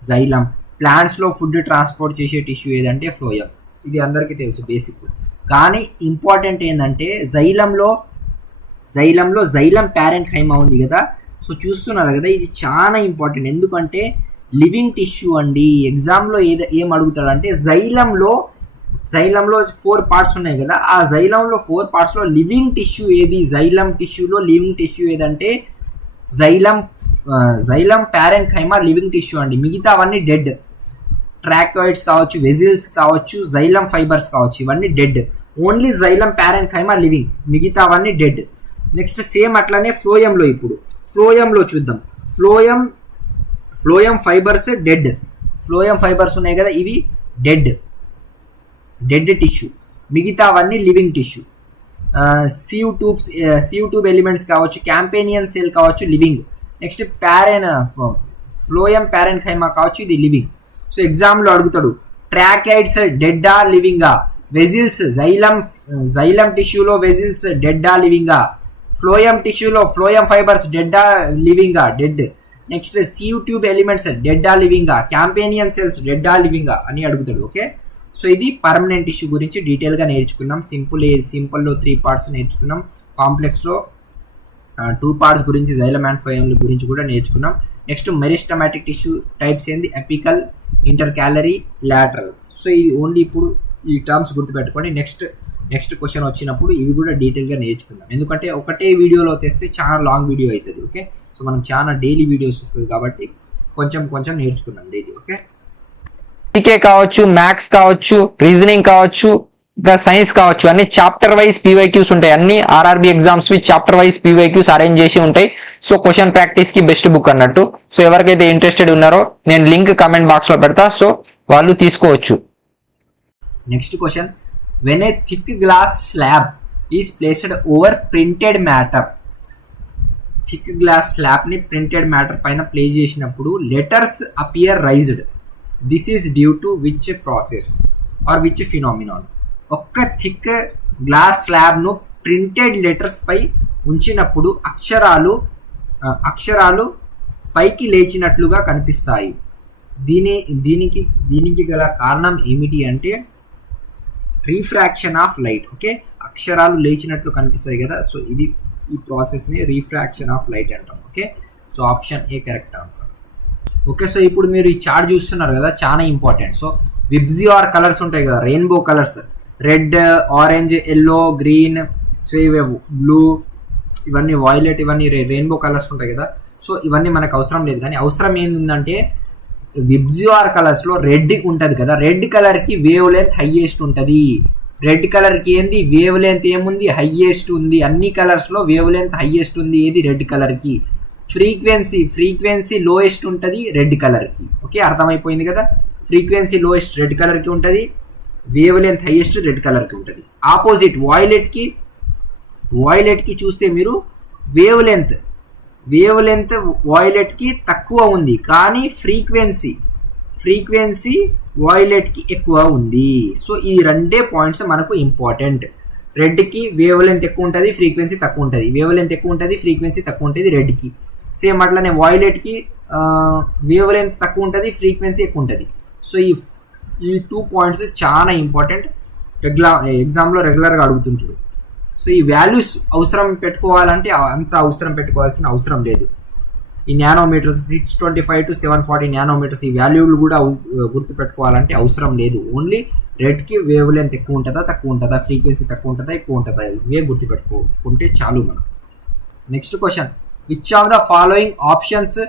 జైలం. ప్లాంట్స్లో ఫుడ్ ట్రాన్స్పోర్ట్ చేసే టిష్యూ ఏదంటే ఫ్లోయం, ఇది అందరికీ తెలుసు బేసిక్. కానీ ఇంపార్టెంట్ ఏంటంటే జైలం ప్యారెన్ ఖైమా ఉంది కదా. సో చూస్తున్నారు కదా, ఇది చాలా ఇంపార్టెంట్ ఎందుకంటే లివింగ్ టిష్యూ అండి. ఎగ్జామ్లో ఏం అడుగుతాడు అంటే జైలంలో జైలంలో 4 పార్ట్స్ ఉన్నాయి కదా, ఆ జైలంలో 4 పార్ట్స్లో లివింగ్ టిష్యూ ఏది? జైలం టిష్యూలో లివింగ్ టిష్యూ ఏదంటే జైలం ప్యారెన్కైమా లివింగ్ టిష్యూ అండి. మిగతా అవన్నీ డెడ్. ట్రాకాయిడ్స్ కావచ్చు, వెజిల్స్ కావచ్చు, జైలం ఫైబర్స్ కావచ్చు, ఇవన్నీ డెడ్. ఓన్లీ జైలం ప్యారెన్కైమా లివింగ్, మిగతా అవన్నీ డెడ్. నెక్స్ట్ సేమ్ అట్లనే ఫ్లోయంలో, ఇప్పుడు ఫ్లోయంలో చూద్దాం. Phloem fibres dead. Phloem fibres ఉన్నాయి కదా, ఇవి డెడ్ టిష్యూ. మిగతావన్నీ living tissue. Sieve tube elements కావచ్చు, క్యాంపేనియన్ సెల్ కావచ్చు, లివింగ్. నెక్స్ట్ ఫ్లోయం ప్యారెన్కైమా కావచ్చు, ఇది లివింగ్. సో ఎగ్జామ్లో అడుగుతాడు, ట్రాకైడ్స్ డెడ్డా లివింగా? వెజిల్స్ జైలం టిష్యూలో వెజిల్స్ డెడ్డా లివింగా? ఫ్లోయం టిష్యూలో ఫ్లోయం ఫైబర్స్ డెడ్డా లివింగా? Dead. Next sieve tube elements డెడ్డా లివింగా? క్యాంపేనియన్ సెల్స్ డెడ్డా లివింగా అని అడుగుతాడు. ఓకే, సో ఇది పర్మనెంట్ టిష్యూ గురించి డీటెయిల్గా నేర్చుకున్నాం. సింపుల్లో 3 పార్ట్స్ నేర్చుకున్నాం. కాంప్లెక్స్లో 2 పార్ట్స్ గురించి, జైలం అండ్ ఫ్లోయం గురించి కూడా నేర్చుకున్నాం. నెక్స్ట్ మెరిస్టమాటిక్ టిష్యూ టైప్స్ ఏంది? Apical, inter calorie, lateral. So ఇది ఓన్లీ ఇప్పుడు ఈ టర్మ్స్ గుర్తుపెట్టుకోండి. నెక్స్ట్ క్వశ్చన్ వచ్చినప్పుడు ఇవి కూడా డీటెయిల్గా నేర్చుకుందాం. ఎందుకంటే ఒకటే వీడియోలో తెస్తే చాలా లాంగ్ వీడియో అవుతుంది. ఓకే, సో మనం చాలా డైలీ వీడియోస్ వస్తుంది కాబట్టి కొంచెం నేర్చుకుందాం డైలీ. ఓకే, జీకే కావచ్చు, మ్యాథ్స్ కావచ్చు, రీజనింగ్ కావచ్చు, ఇంకా సైన్స్ కావచ్చు, అన్ని చాప్టర్ వైజ్ పీవైక్యూస్ ఉంటాయి. అన్ని RRB exams chapter wise PYQs arrange చేసి ఉంటాయి. సో క్వశ్చన్ ప్రాక్టీస్ కి బెస్ట్ బుక్ అన్నట్టు. సో ఎవరికైతే ఇంట్రెస్టెడ్ ఉన్నారో నేను లింక్ కామెంట్ బాక్స్ లో పెడతా, సో వాళ్ళు తీసుకోవచ్చు. Next question, when a thick glass slab is placed over printed matter. Thick glass slab ని ప్రింటెడ్ మ్యాటర్ పైన ప్లేస్ చేసినప్పుడు letters appear raised. This is due to which process or which phenomenon? ఒక్క thick glass స్లాబ్ను printed letters పై ఉంచినప్పుడు అక్షరాలు పైకి లేచినట్లుగా కనిపిస్తాయి. దీనికి గల కారణం ఏమిటి అంటే రీఫ్రాక్షన్ ఆఫ్ లైట్. ఓకే, అక్షరాలు లేచినట్లు కనిపిస్తాయి కదా, సో ఇది ఈ ప్రాసెస్ని రీఫ్రాక్షన్ ఆఫ్ లైట్ అంటాం. Okay, so option A correct answer. Okay, so ఇప్పుడు మీరు ఈ చార్ట్ చూస్తున్నారు కదా, చాలా ఇంపార్టెంట్. సో విబ్జిఆర్ కలర్స్ ఉంటాయి కదా, rainbow colours, red, orange, yellow, green, so ఇవి బ్లూ, ఇవన్నీ వైలెట్, ఇవన్నీ రెయిన్బో కలర్స్ ఉంటాయి కదా. సో ఇవన్నీ మనకు అవసరం లేదు, కానీ అవసరం ఏంటంటే విబ్జిఆర్ కలర్స్లో రెడ్ ఉంటుంది కదా, రెడ్ కలర్కి వేవ్ లెంత్ హైయెస్ట్ ఉంటుంది. రెడ్ కలర్కి ఏంది వేవ్ లెంత్ ఏముంది? హైయెస్ట్ ఉంది. అన్ని కలర్స్లో వేవ్ లెంత్ హైయెస్ట్ ఉంది. ఏది? రెడ్ కలర్కి. ఫ్రీక్వెన్సీ లోయెస్ట్ ఉంటుంది రెడ్ కలర్కి. ఓకే, అర్థమైపోయింది కదా. ఫ్రీక్వెన్సీ లోయెస్ట్ రెడ్ కలర్కి ఉంటుంది, వేవ్ లెంత్ హైయెస్ట్ రెడ్ కలర్కి ఉంటుంది. ఆపోజిట్ వాయిలెట్కి చూస్తే మీరు వేవ్ లెంత్ వాయిలెట్కి తక్కువ ఉంది, కానీ ఫ్రీక్వెన్సీ వాయిలెట్కి ఎక్కువ ఉంది. సో ఈ రెండే పాయింట్స్ మనకు ఇంపార్టెంట్. రెడ్కి వేవ్ లెంత్ ఎక్కువ ఉంటుంది, ఫ్రీక్వెన్సీ తక్కువ ఉంటుంది. వేవ్ లెంత్ ఎక్కువ ఉంటుంది, ఫ్రీక్వెన్సీ తక్కువ ఉంటుంది రెడ్కి. సేమ్ అట్లనే వాయిలెట్కి వేవ్ లెంత్ తక్కువ ఉంటుంది, ఫ్రీక్వెన్సీ ఎక్కువ ఉంటుంది. సో ఈ 2 పాయింట్స్ చాలా ఇంపార్టెంట్. ఎగ్జామ్లో రెగ్యులర్గా అడుగుతుంటాడు. సో ఈ వాల్యూస్ అవసరం పెట్టుకోవాలంటే అంత అవసరం పెట్టుకోవాల్సిన అవసరం లేదు. ఈ నానోమీటర్స్ 625 to 740 నానోమీటర్స్, ఈ వాల్యూలు కూడా గుర్తుపెట్టుకోవాలంటే అవసరం లేదు. ఓన్లీ రెడ్కి వేవ్ లెంత్ ఎక్కువ ఉంటుందా, తక్కువ ఉంటుందా, ఫ్రీక్వెన్సీ తక్కువ ఉంటుందా, ఎక్కువ ఉంటుందా, ఇవే గుర్తుపెట్టుకుంటే చాలు మనం. Next question, which of the following options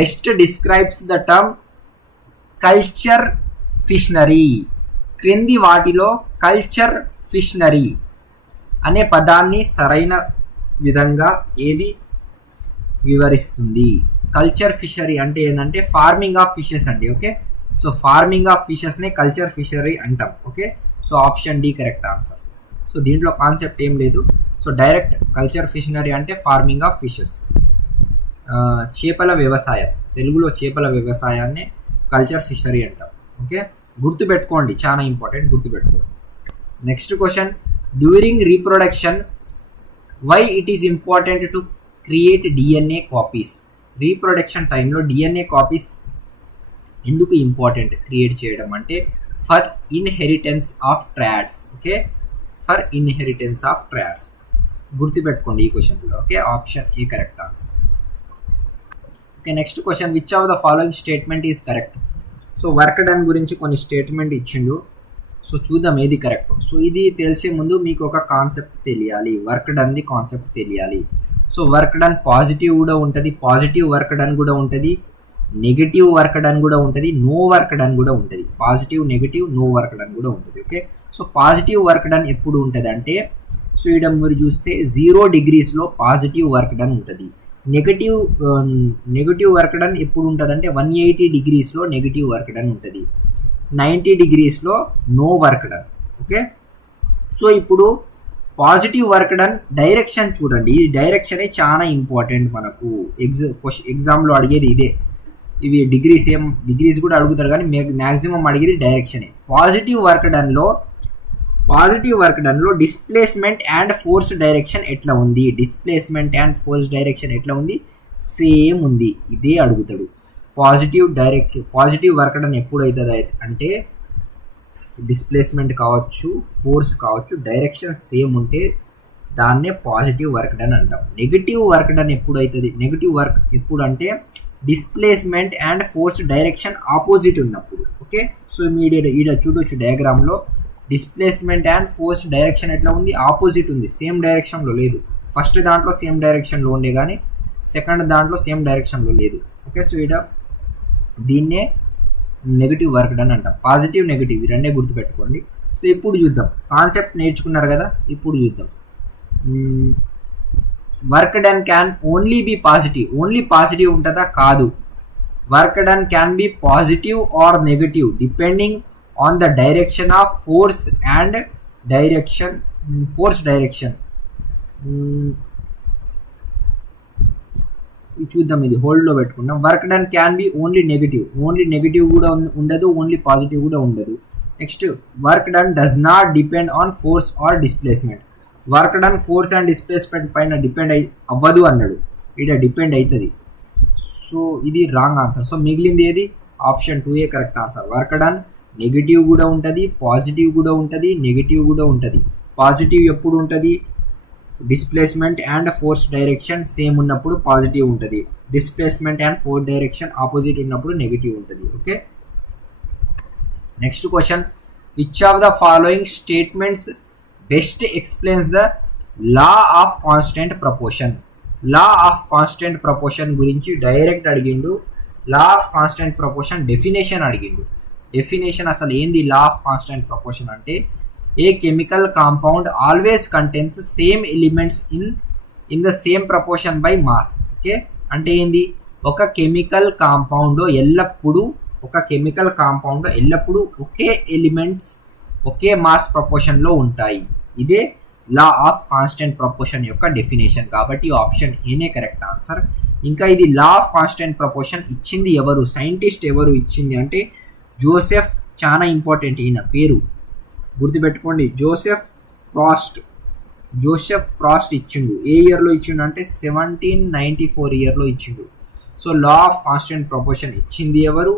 best describes the term culture ఫిషనరీ? క్రింది వాటిలో కల్చర్ ఫిషనరీ అనే పదాన్ని సరైన విధంగా ఏది వివరిస్తుంది? కల్చర్ ఫిషరీ అంటే ఏంటంటే ఫార్మింగ్ ఆఫ్ ఫిషెస్ అండి. ఓకే, సో ఫార్మింగ్ ఆఫ్ ఫిషెస్నే కల్చర్ ఫిషరీ అంటాం. Okay, so option D correct answer. So దీంట్లో కాన్సెప్ట్ ఏం లేదు. సో డైరెక్ట్ కల్చర్ ఫిషనరీ అంటే ఫార్మింగ్ ఆఫ్ ఫిషెస్, చేపల వ్యవసాయం, తెలుగులో చేపల వ్యవసాయాన్ని కల్చర్ ఫిషరీ అంటాం. ఓకే, గుర్తుపెట్టుకోండి, చాలా ఇంపార్టెంట్, గుర్తుపెట్టుకోండి. Next question, during reproduction why it is important to create DNA copies? Reproduction టైంలో డిఎన్ఏ కాపీస్ ఎందుకు ఇంపార్టెంట్ క్రియేట్ చేయడం అంటే for inheritance of traits. Okay, for inheritance of traits గుర్తుపెట్టుకోండి ఈ క్వశ్చన్లో. Okay, option A correct answer. Okay, next question, which of the following statement is correct? So work done గురించి కొన్ని statement ఇచ్చిండు. So చూద్దాం ఏది కరెక్ట్. సో ఇది తెలిసే ముందు మీకు ఒక కాన్సెప్ట్ తెలియాలి, వర్క్ డన్ది కాన్సెప్ట్ తెలియాలి. సో వర్క్ డన్ పాజిటివ్ కూడా ఉంటుంది, పాజిటివ్ వర్క్ డన్ కూడా ఉంటుంది, నెగిటివ్ వర్క్ డన్ కూడా ఉంటుంది, నో వర్క్ డన్ కూడా ఉంటుంది. Positive, negative, no work done కూడా ఉంటుంది. Okay, so positive work done ఎప్పుడు ఉంటుంది అంటే, సో ఇక్కడ మీరు చూస్తే 0 degreesలో పాజిటివ్ వర్క్ డన్ ఉంటుంది. నెగిటివ్ వర్క్ డన్ ఎప్పుడు ఉంటుంది అంటే 180 degreesలో నెగిటివ్ వర్క్ డన్ ఉంటుంది, 90 degreesలో no work done. Okay, so ఇప్పుడు పాజిటివ్ వర్క్ డన్ డైరెక్షన్ చూడండి. ఈ డైరెక్షనే చాలా ఇంపార్టెంట్ మనకు. ఎగ్జామ్లో అడిగేది ఇదే. ఇవి డిగ్రీస్ కూడా అడుగుతారు, కానీ మ్యాక్సిమం అడిగేది డైరెక్షనే. పాజిటివ్ వర్క్ డన్లో డిస్ప్లేస్మెంట్ అండ్ ఫోర్స్ డైరెక్షన్ ఎట్లా ఉంది, డిస్ప్లేస్మెంట్ అండ్ ఫోర్స్ డైరెక్షన్ ఎట్లా ఉంది, సేమ్ ఉంది. ఇదే అడుగుతాడు. పాజిటివ్ వర్క్ డన్ ఎప్పుడు అవుతుంది అంటే డిస్ప్లేస్మెంట్ కావచ్చు, ఫోర్స్ కావచ్చు, డైరెక్షన్ సేమ్ ఉంటే దాన్నే పాజిటివ్ వర్క్ డన్ అంటాం. నెగిటివ్ వర్క్ డన్ ఎప్పుడు అవుతుంది, నెగిటివ్ వర్క్ ఎప్పుడు అంటే displacement and force direction opposite ఉన్నప్పుడు. ఓకే, సో మీరు ఈడ చూడొచ్చు డయాగ్రామ్లో డిస్ప్లేస్మెంట్ అండ్ ఫోర్స్ డైరెక్షన్ ఎట్లా ఉంది, ఆపోజిట్ ఉంది, సేమ్ డైరెక్షన్లో లేదు. ఫస్ట్ దాంట్లో సేమ్ డైరెక్షన్లో ఉండే కానీ సెకండ్ దాంట్లో సేమ్ డైరెక్షన్లో లేదు. ఓకే, సో ఈడ దీన్నే నెగిటివ్ వర్క్ డన్ అంటాం. పాజిటివ్, నెగిటివ్ ఈ రెండే గుర్తుపెట్టుకోండి. సో ఇప్పుడు చూద్దాం, కాన్సెప్ట్ నేర్చుకున్నారు కదా, ఇప్పుడు చూద్దాం. Work done can only be positive. Only positive ఉంటుందా? కాదు. Work done can be positive or negative depending on the direction of force and force direction. చూద్దాం, ఇది హోల్డ్లో పెట్టుకున్నాం. Work done can be only negative కూడా ఉండదు, ఓన్లీ పాజిటివ్ కూడా ఉండదు. Next, work done does not depend on force or displacement. Work done force and displacement పైన depend అవ్వదు అన్నాడు, ఇక్కడ డిపెండ్ అవుతుంది. సో ఇది రాంగ్ ఆన్సర్. సో మిగిలింది ఏది? Option 2A correct answer. Work done negative కూడా ఉంటుంది, పాజిటివ్ కూడా ఉంటుంది, నెగిటివ్ కూడా ఉంటుంది. పాజిటివ్ ఎప్పుడు ఉంటుంది? Displacement and force direction same ఉన్నప్పుడు పాజిటివ్ ఉంటుంది, displacement and force direction opposite ఉన్నప్పుడు నెగిటివ్ ఉంటుంది. Okay, next question. Which of the following statements best explains the law of constant proportion. Law of constant proportion గురించి direct అడిగిండు. Law of constant proportion definition అడిగిండు. Definition అసలు ఏంది law of constant proportion అంటే, a chemical compound always contains same elements in the same proportion by mass. Okay, అంటే ఏంది? ఒక chemical compound ఎల్లప్పుడూ ఒకే ఎలిమెంట్స్ ఒకే మాస్ ప్రపోర్షన్లో ఉంటాయి. ఇదే లా ఆఫ్ కాన్స్టెంట్ ప్రపోర్షన్ యొక్క డెఫినేషన్. కాబట్టి ఆప్షన్ ఏనే కరెక్ట్ ఆన్సర్. ఇంకా ఇది లా ఆఫ్ కాన్స్టెంట్ ప్రపోర్షన్ ఇచ్చింది ఎవరు, సైంటిస్ట్ ఎవరు ఇచ్చింది అంటే జోసెఫ్. చాలా ఇంపార్టెంట్, ఈయన పేరు గుర్తుపెట్టుకోండి, జోసెఫ్ ప్రాస్ట్ ఇచ్చిండు. ఏ ఇయర్లో ఇచ్చిండు అంటే 1794 ఇయర్లో ఇచ్చిండు. So law of constant proportion ఇచ్చింది ఎవరు,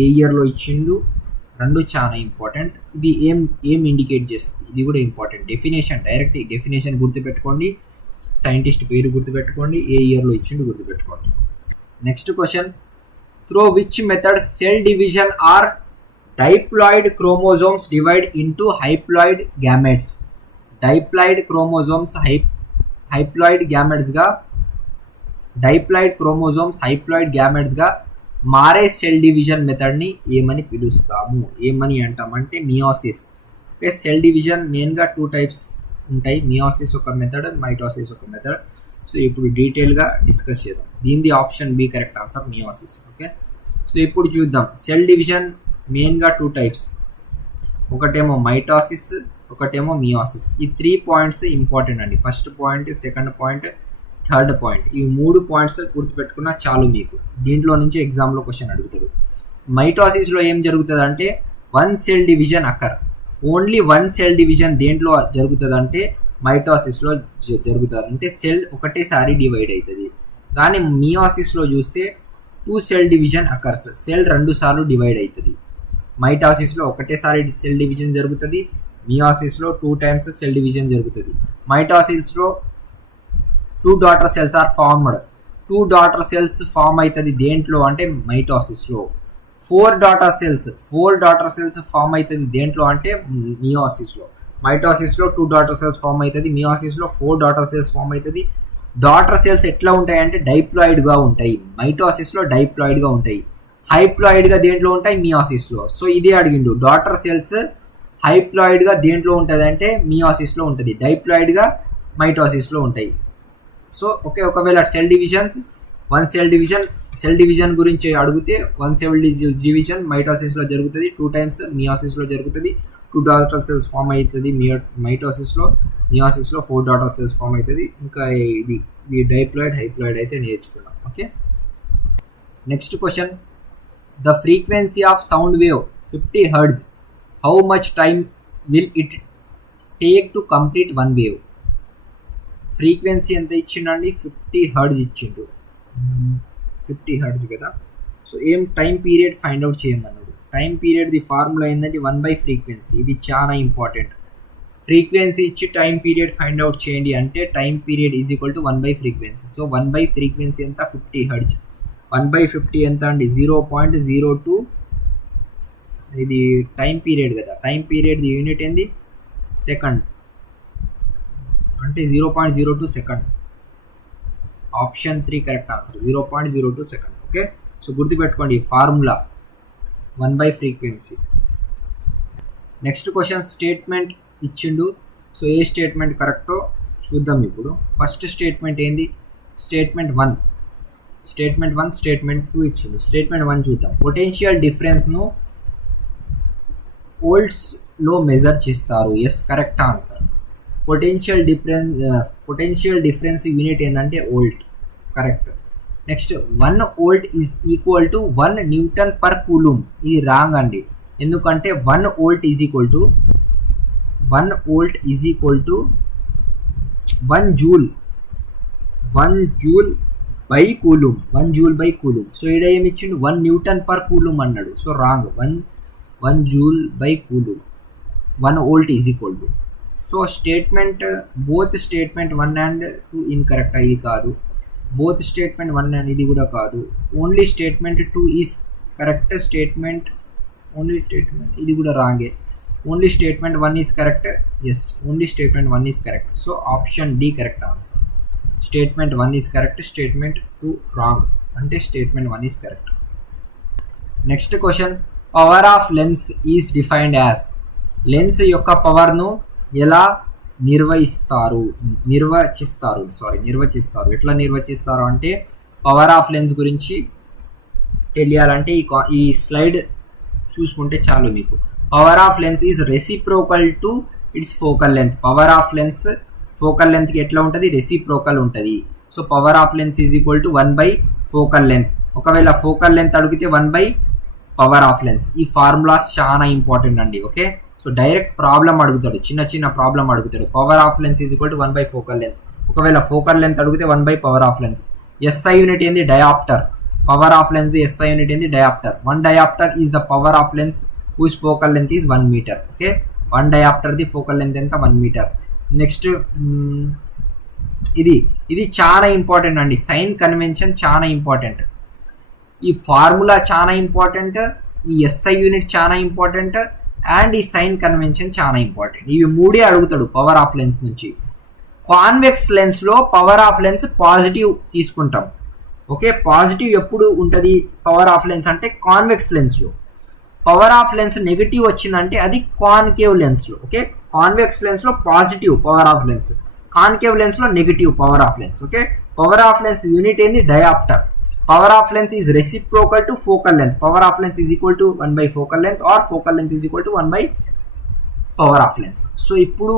ఏ ఇయర్లో ఇచ్చిండు, రెండు చాలా ఇంపార్టెంట్. ఇది ఏం ఇండికేట్ చేస్తుంది, ఇది కూడా ఇంపార్టెంట్. డెఫినేషన్, డైరెక్ట్ డెఫినేషన్ గుర్తుపెట్టుకోండి, సైంటిస్ట్ పేరు గుర్తుపెట్టుకోండి, ఏ ఇయర్లో ఇచ్చిండు గుర్తుపెట్టుకోండి. Next question. Through which method cell division are diploid chromosomes divide into haploid gametes. Diploid chromosomes haploid గ్యామెట్స్గా మారే సెల్ డివిజన్ మెథడ్ని ఏమని పిలుస్తాము? ఏమని అంటామంటే మియోసిస్. ఓకే, సెల్ డివిజన్ మెయిన్గా 2 types ఉంటాయి, మియోసిస్ ఒక మెథడ్, మైటోసిస్ ఒక మెథడ్. సో ఇప్పుడు డీటెయిల్గా డిస్కస్ చేద్దాం. దీనిది option B correct answer, meiosis. Okay, so ఇప్పుడు చూద్దాం. సెల్ డివిజన్ మెయిన్గా 2 types, ఒకటేమో మైటోసిస్, ఒకటేమో మియోసిస్. ఈ 3 points ఇంపార్టెంట్ అండి. First point, second point, third point. ఈ 3 points గుర్తుపెట్టుకున్నా చాలు మీకు. దీంట్లో నుంచి ఎగ్జామ్లో క్వశ్చన్ అడుగుతాడు. మైటోసిస్లో ఏం జరుగుతుంది అంటే 1 cell division occur. Only 1 cell division దేంట్లో జరుగుతుంది అంటే మైటోసిస్లో జరుగుతుంది. అంటే సెల్ ఒకటేసారి డివైడ్ అవుతుంది. కానీ మియోసిస్లో చూస్తే 2 cell division అకర్స్. సెల్ 2 సార్లు డివైడ్ అవుతుంది. మైటోసిస్లో ఒకటేసారి సెల్ డివిజన్ జరుగుతుంది, మియోసిస్లో 2 times సెల్ డివిజన్ జరుగుతుంది. మైటోసిస్లో 2 daughter cells are formed. 2 daughter cells form అవుతుంది దేంట్లో అంటే మైటోసిస్లో. 4 డాటర్ సెల్స్ ఫామ్ అవుతుంది దేంట్లో అంటే మియోసిస్లో. మైటోసిస్లో 2 డాటర్ సెల్స్ ఫామ్ అవుతుంది, మియోసిస్లో 4 డాటర్ సెల్స్ ఫామ్ అవుతుంది. డాటర్ సెల్స్ ఎట్లా ఉంటాయి అంటే డైప్లాయిడ్గా ఉంటాయి, మైటోసిస్లో డైప్లాయిడ్గా ఉంటాయి, హైప్లాయిడ్గా దేంట్లో ఉంటాయి మియోసిస్లో. సో ఇదే అడిగిండు, డాటర్ సెల్స్ హైప్లాయిడ్గా దేంట్లో ఉంటుంది అంటే మియోసిస్లో ఉంటుంది, డైప్లాయిడ్గా మైటోసిస్లో ఉంటాయి. సో ఓకే, ఒకవేళ సెల్ డివిజన్ గురించి అడిగితే 1 సెల్ డివిజన్ మైటోసిస్లో జరుగుతుంది, 2 టైమ్స్ మియోసిస్లో జరుగుతుంది, 2 డాటర్ సెల్స్ ఫామ్ అవుతుంది మైటోసిస్లో, మియోసిస్లో 4 డాటర్ సెల్స్ ఫామ్ అవుతుంది. ఇంకా ఇది డైప్లాయిడ్ హైప్లాయిడ్ అయితే నేర్చుకున్నాం. Okay, next question, the frequency of sound wave 50 hertz, how much time will it take to complete 1 wave? Frequency ఎంత ఇచ్చిండండి? 50 హెర్ట్జ్ ఇచ్చిండు, 50 హెర్ట్జ్ కదా. సో ఏం టైం పీరియడ్ ఫైండ్ అవుట్ చేయమన్నాడు. టైం పీరియడ్ ది ఫార్ములా ఏంటంటే 1 ఫ్రీక్వెన్సీ. ఇది చాలా important. Frequency ఇచ్చి time period find out చేయండి అంటే time period is equal to 1 frequency. So 1 frequency ఎంత? 50 హెర్ట్జ్. 1/50 ఎంత అండి? 0.02. ఇది టైం పీరియడ్ కదా, టైం పీరియడ్ ది యూనిట్ ఏంది? సెకండ్, అంటే 0.02 second. Option 3 correct answer, 0.02 second. Okay, so గుర్తుపెట్టుకోండి formula 1 frequency. Next question, statement ఇచ్చిండు. సో ఏ స్టేట్మెంట్ కరెక్టో చూద్దాం ఇప్పుడు. ఫస్ట్ స్టేట్మెంట్ ఏంది? స్టేట్మెంట్ 1, స్టేట్మెంట్ 2 ఇచ్చిండు. స్టేట్మెంట్ 1 చూద్దాం. పొటెన్షియల్ డిఫరెన్స్ను వోల్ట్స్లో మెజర్ చేస్తారు. Yes, correct answer. Potential difference unit ఏంటంటే volt, correct. Next, 1 volt is equal to 1 newton per coulomb. ఇది రాంగ్ అండి, ఎందుకంటే 1 volt is equal to 1 joule by coulomb, 1 joule by coulomb. So ఇక్కడ ఏమి ఇచ్చిండు? 1 న్యూటన్ పర్ కూలూమ్ అన్నాడు. So wrong, 1 joule by coulomb. 1 volt is equal to. So statement both statement 1 and 2 incorrect. ఇది కాదు. Both statement 1 and ఇది కూడా కాదు. Only statement 2 is correct. Only statement ఇది కూడా రాంగే. Only statement 1 is correct. Yes, only statement 1 is correct. So option D correct answer. Statement 1 is correct, statement 2 wrong, అంటే statement 1 is correct. Next question, power of lens is defined as. Lens యొక్క పవర్ను ఎలా నిర్వచిస్తారు? ఎట్లా నిర్వచిస్తారు అంటే, power of lens గురించి తెలియాలంటే ఈ స్లైడ్ చూసుకుంటే చాలు మీకు. Power of lens is reciprocal to its focal length. Power of lens focal లెంత్కి ఎట్లా ఉంటుంది? రెసిప్రోకల్ ఉంటుంది. So power of lens is equal to 1 focal length. ఒకవేళ ఫోకల్ లెంత్ అడిగితే 1 పవర్ ఆఫ్ లెన్స్. ఈ ఫార్ములాస్ చాలా ఇంపార్టెంట్ అండి. ఓకే, సో డైరెక్ట్ ప్రాబ్లం అడుగుతాడు, చిన్న ప్రాబ్లం అడుగుతాడు. Power of lens is equal to 1 focal length. ఒకవేళ ఫోకల్ లెంత్ అడిగితే 1 power of lens. SI unit ఏంది? Dioptre. Power of lens the SI unit ఏంది? Dioptre. 1 dioptre is the power of lens whose focal length is 1 metre. Okay, 1 dioptre the focal length ఎంత? 1 metre. Next, ఇది చాలా important అండి. Sign convention చాలా important. ఈ formula చాలా important, ఈ SI unit చాలా ఇంపార్టెంట్, అండ్ ఈ సైన్ కన్వెన్షన్ చాలా ఇంపార్టెంట్. ఇవి 3 అడుగుతాడు పవర్ ఆఫ్ లెన్స్ నుంచి. కాన్వెక్స్ లెన్స్లో పవర్ ఆఫ్ లెన్స్ పాజిటివ్ తీసుకుంటాం. ఓకే, పాజిటివ్ ఎప్పుడు ఉంటుంది పవర్ ఆఫ్ లెన్స్ అంటే కాన్వెక్స్ లెన్స్లో. పవర్ ఆఫ్ లెన్స్ నెగిటివ్ వచ్చిందంటే అది కాన్కేవ్ లెన్స్లో. ఓకే, కాన్వెక్స్ లెన్స్లో positive power of lens, concave లెన్స్లో negative power of lens. Okay, power of lens unit ఏంది? Diopter. Power of lens is reciprocal to focal length. Power of lens is equal to 1 focal length, or focal length is equal to 1 power of lens. So ఇప్పుడు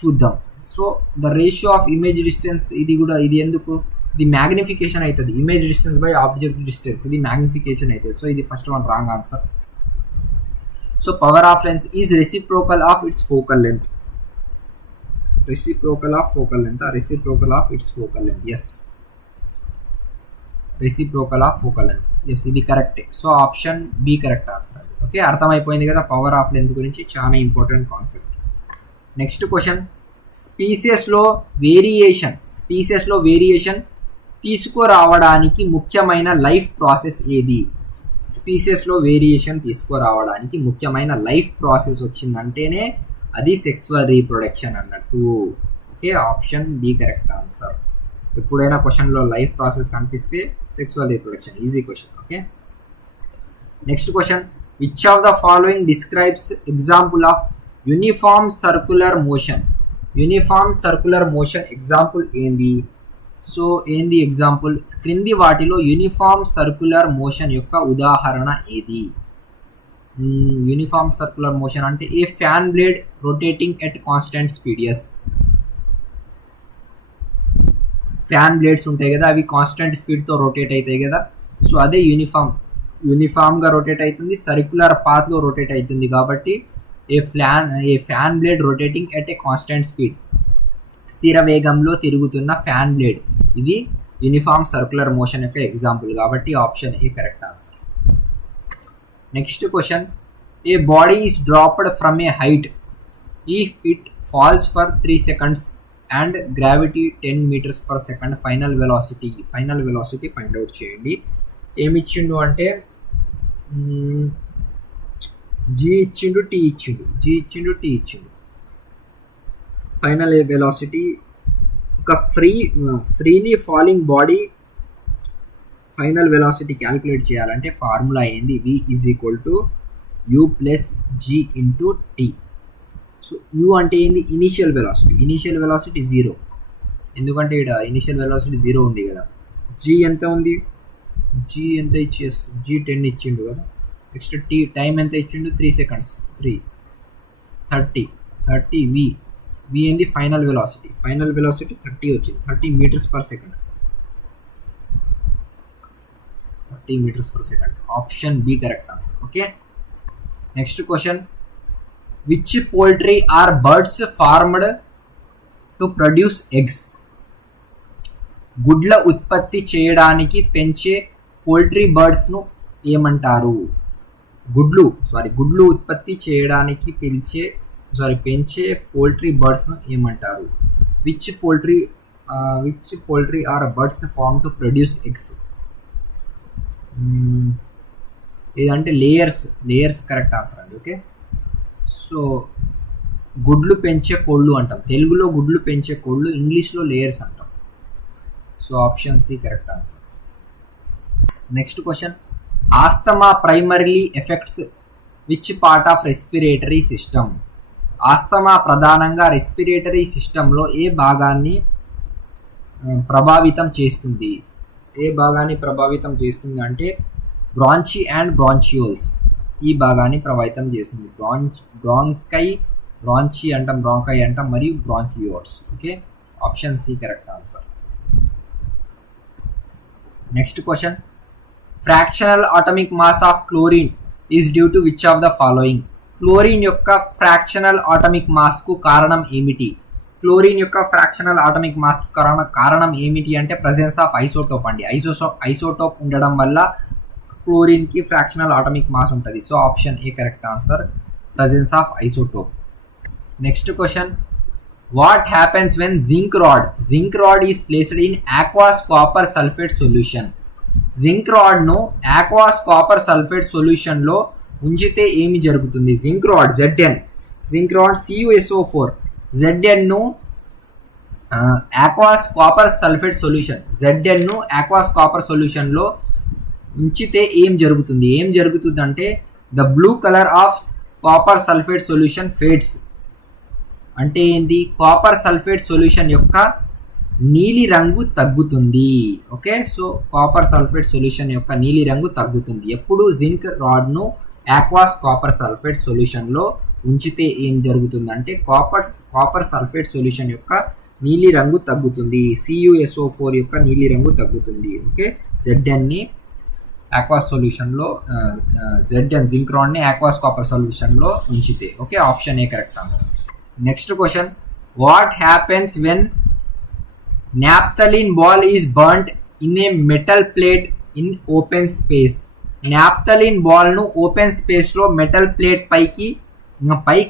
చూద్దాం. So the ratio of image distance, ఇది ఎందుకు? ఇది magnification అవుతుంది. Image distance by object distance, ఇది magnification అవుతుంది. So ఇది first one wrong answer. So power of lens is reciprocal of its focal length. Reciprocal of focal length, reciprocal of its focal length. Yes, reciprocal of focal length. Yes, ఇది కరెక్టే. So option B correct answer. Okay, అర్థమైపోయింది కదా power of lens గురించి, చాలా important concept. Next question, స్పీసెస్లో variation తీసుకురావడానికి ముఖ్యమైన life process ఏది? స్పీసెస్లో variation తీసుకురావడానికి ముఖ్యమైన లైఫ్ ప్రాసెస్ వచ్చిందంటేనే అది సెక్సువల్ రీప్రొడక్షన్ అన్నట్టు. Okay, option B correct answer. ఎప్పుడైనా క్వశ్చన్లో లైఫ్ ప్రాసెస్ కనిపిస్తే sexual reproduction, easy question. Okay, next question, which of the following describes example of uniform circular motion? Uniform circular motion example ఏంది? So ఏంది example? క్రింది వాటిలో uniform circular motion యొక్క ఉదాహరణ ఏది? యూనిఫామ్ సర్క్యులర్ మోషన్ అంటే a fan blade rotating at constant speed. Yes, fan blades ఉంటాయి కదా, అవి కాన్స్టెంట్ స్పీడ్తో రొటేట్ అవుతాయి కదా. సో అదే యూనిఫామ్గా రొటేట్ అవుతుంది, సర్క్యులర్ పాత్లో రొటేట్ అవుతుంది. కాబట్టి a fan blade rotating at a constant speed, స్థిర వేగంలో తిరుగుతున్న ఫ్యాన్ బ్లేడ్, ఇది యూనిఫామ్ సర్క్యులర్ మోషన్ యొక్క ఎగ్జాంపుల్. కాబట్టి option A correct answer. Next question, a body is dropped from a height if it falls for 3 seconds and gravity 10 meters per second. Final velocity find out చేయండి. ఏమి ఇచ్చిండు అంటే g ఇచ్చిండు, t ఇచ్చిండు. Final velocity ఒక freely falling body final velocity calculate చేయాలంటే formula ఏంది? v = u + g × t. So u అంటే ఏంది? ఇనీషియల్ వెలాసిటీ 0, ఎందుకంటే ఇక్కడ ఇనీషియల్ వెలాసిటీ 0 ఉంది కదా. g ఎంత ఉంది? g 10 ఇచ్చిండు కదా. నెక్స్ట్ t టైం ఎంత ఇచ్చిండు? 3 seconds, 30 v ఏంది? ఫైనల్ వెలాసిటీ 30 వచ్చింది, 30 meters per second. Option B correct answer. Okay, next question, which poultry are birds formed to produce eggs? గుడ్ల ఉత్పత్తి చేయడానికి పెంచే పోల్ట్రీ బర్డ్స్ను ఏమంటారు? గుడ్లు ఉత్పత్తి చేయడానికి పెంచే పోల్ట్రీ బర్డ్స్ను ఏమంటారు? Which poultry are birds farm to produce eggs? ఇదంటే లేయర్స్ కరెక్ట్ ఆన్సర్ అండి. ఓకే, సో గుడ్లు పెంచే కోళ్ళు అంటాం, తెలుగులో గుడ్లు పెంచే కోళ్ళు, ఇంగ్లీష్లో లేయర్స్ అంటాం. So option C correct answer. Next question, asthma primarily affects which part of respiratory system? Asthma ప్రధానంగా రెస్పిరేటరీ సిస్టంలో ఏ భాగాన్ని ప్రభావితం చేస్తుంది అంటే బ్రాంచి అండ్ బ్రాంచియోల్స్, ఈ భాగాన్ని ప్రభావితం చేస్తుంది. బ్రాంచి అంటాం మరియు bronchioles. Okay, option C correct answer. Next question, fractional atomic mass of chlorine is due to which of the following? Chlorine యొక్క ఫ్రాక్షనల్ ఆటమిక్ మాస్కు కారణం ఏమిటి? కారణం ఏమిటి అంటే ప్రజెన్స్ ఆఫ్ ఐసోటోప్ అండి. ఐసోటోప్ ఉండడం వల్ల క్లోరిన్కి ఫ్రాక్షనల్ ఆటమిక్ మాస్ ఉంటుంది. So option A correct answer, presence of isotope. Next question, what happens when zinc rod is placed in aqueous copper sulphate solution? Zinc రాడ్ను ఆక్వాస్ కాపర్ సల్ఫేట్ సొల్యూషన్లో ఉంచితే ఏమి జరుగుతుంది? జింక్ రాడ్ CuSO4 Zn-ను aqueous copper sulphate సొల్యూషన్లో ఉంచితే ఏం జరుగుతుంది అంటే the blue colour of copper sulphate solution fades. అంటే ఏంటి? కాపర్ సల్ఫేట్ సొల్యూషన్ యొక్క నీలి రంగు తగ్గుతుంది. Okay, so copper sulphate solution యొక్క నీలి రంగు తగ్గుతుంది. ఎప్పుడు జింక్ రాడ్ను ఆక్వాస్ కాపర్ సల్ఫేట్ సొల్యూషన్లో ఉంచితే ఏం జరుగుతుందంటే కాపర్ సల్ఫేట్ సొల్యూషన్ యొక్క నీలి రంగు తగ్గుతుంది. CuSO4 యొక్క నీలి రంగు తగ్గుతుంది. ఓకే, Zn-ని ఆక్వాస్ సొల్యూషన్లో జింక్ రాడ్ని ఆక్వాస్ కాపర్ సొల్యూషన్లో ఉంచితే. Okay, option A correct answer. Next question, what happens when naphthalene ball is burnt in a metal plate in open space? naphthalene ball ను ఓపెన్ స్పేస్లో మెటల్ ప్లేట్ పై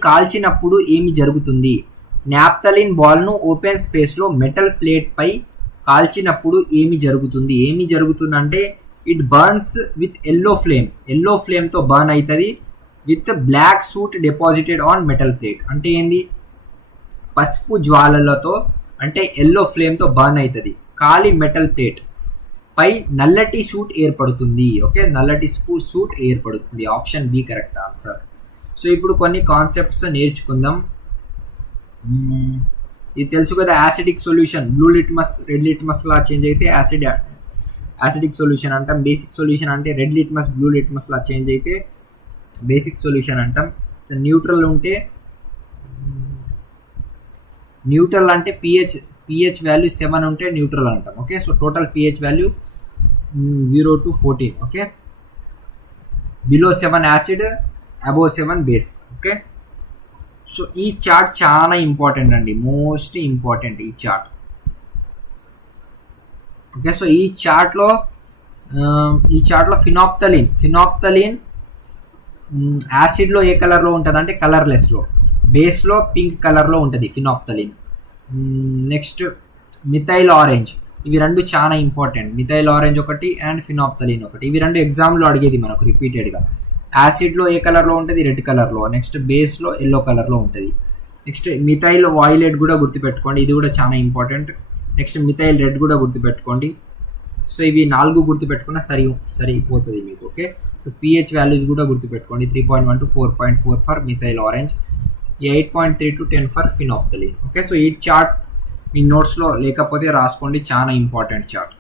కాల్చినప్పుడు ఏమి జరుగుతుంది? naphthalene ball ను open స్పేస్లో metal plate పై కాల్చినప్పుడు ఏమి జరుగుతుంది అంటే ఇట్ బర్న్స్ విత్ ఎల్లో ఫ్లేమ్తో బర్న్ అవుతుంది with black soot deposited on metal plate. అంటే ఏంది, పసుపు జ్వాలలతో అంటే ఎల్లో ఫ్లేమ్తో బర్న్ అవుతుంది, ఖాళీ మెటల్ ప్లేట్ పై నల్లటి సూట్ ఏర్పడుతుంది. ఓకే, నల్లటి సూట్ ఏర్పడుతుంది. Option B correct answer. So ఇప్పుడు కొన్ని కాన్సెప్ట్స్ నేర్చుకుందాం. ఇది తెలుసు కదా, acidic solution blue litmus red litmus లా చేంజ్ అయితే యాసిడిక్ సొల్యూషన్ అంటాం. బేసిక్ సొల్యూషన్ అంటే రెడ్ లిట్మస్ బ్లూ లిట్మస్ లా చేంజ్ అయితే బేసిక్ సొల్యూషన్ అంటాం. న్యూట్రల్ ఉంటే న్యూట్రల్ అంటే పిహెచ్ వాల్యూ 7 ఉంటే న్యూట్రల్ అంటాం. Okay, so total pH value 0 to 14. Okay, below 7 acid, above 7 base. Okay, so ఈ చార్ట్ చాలా ఇంపార్టెంట్ అండి, మోస్ట్ ఇంపార్టెంట్ ఈ చార్ట్. ఓకే, సో ఈ చార్ట్లో ఫినాప్తలిన్ యాసిడ్లో ఏ కలర్లో ఉంటుంది అంటే కలర్లెస్లో, బేస్లో పింక్ కలర్లో ఉంటుంది ఫినాప్తలిన్. నెక్స్ట్ మిథైల్ ఆరెంజ్, ఇవి రెండు చాలా ఇంపార్టెంట్. మిథైల్ ఆరెంజ్ ఒకటి అండ్ ఫినాప్తలిన్ ఒకటి, ఇవి రెండు ఎగ్జామ్లో అడిగేది మనకు రిపీటెడ్గా. యాసిడ్లో ఏ కలర్లో ఉంటుంది, రెడ్ కలర్లో. నెక్స్ట్ బేస్లో ఎల్లో కలర్లో ఉంటుంది. నెక్స్ట్ మిథైల్ వాయిలెట్ కూడా గుర్తుపెట్టుకోండి, ఇది కూడా చాలా ఇంపార్టెంట్. నెక్స్ట్ మిథైల్ రెడ్ కూడా గుర్తుపెట్టుకోండి. సో ఇవి 4 గుర్తుపెట్టుకున్నా సరిపోతుంది మీకు. ఓకే, సో పిహెచ్ వాల్యూస్ కూడా గుర్తుపెట్టుకోండి. 3.1 to 4.4 for methyl orange, 8.3 to 10 for phenolphthalein. Okay, so ఈ చార్ట్ మీ నోట్స్లో లేకపోతే రాసుకోండి, చాలా ఇంపార్టెంట్ చార్ట్.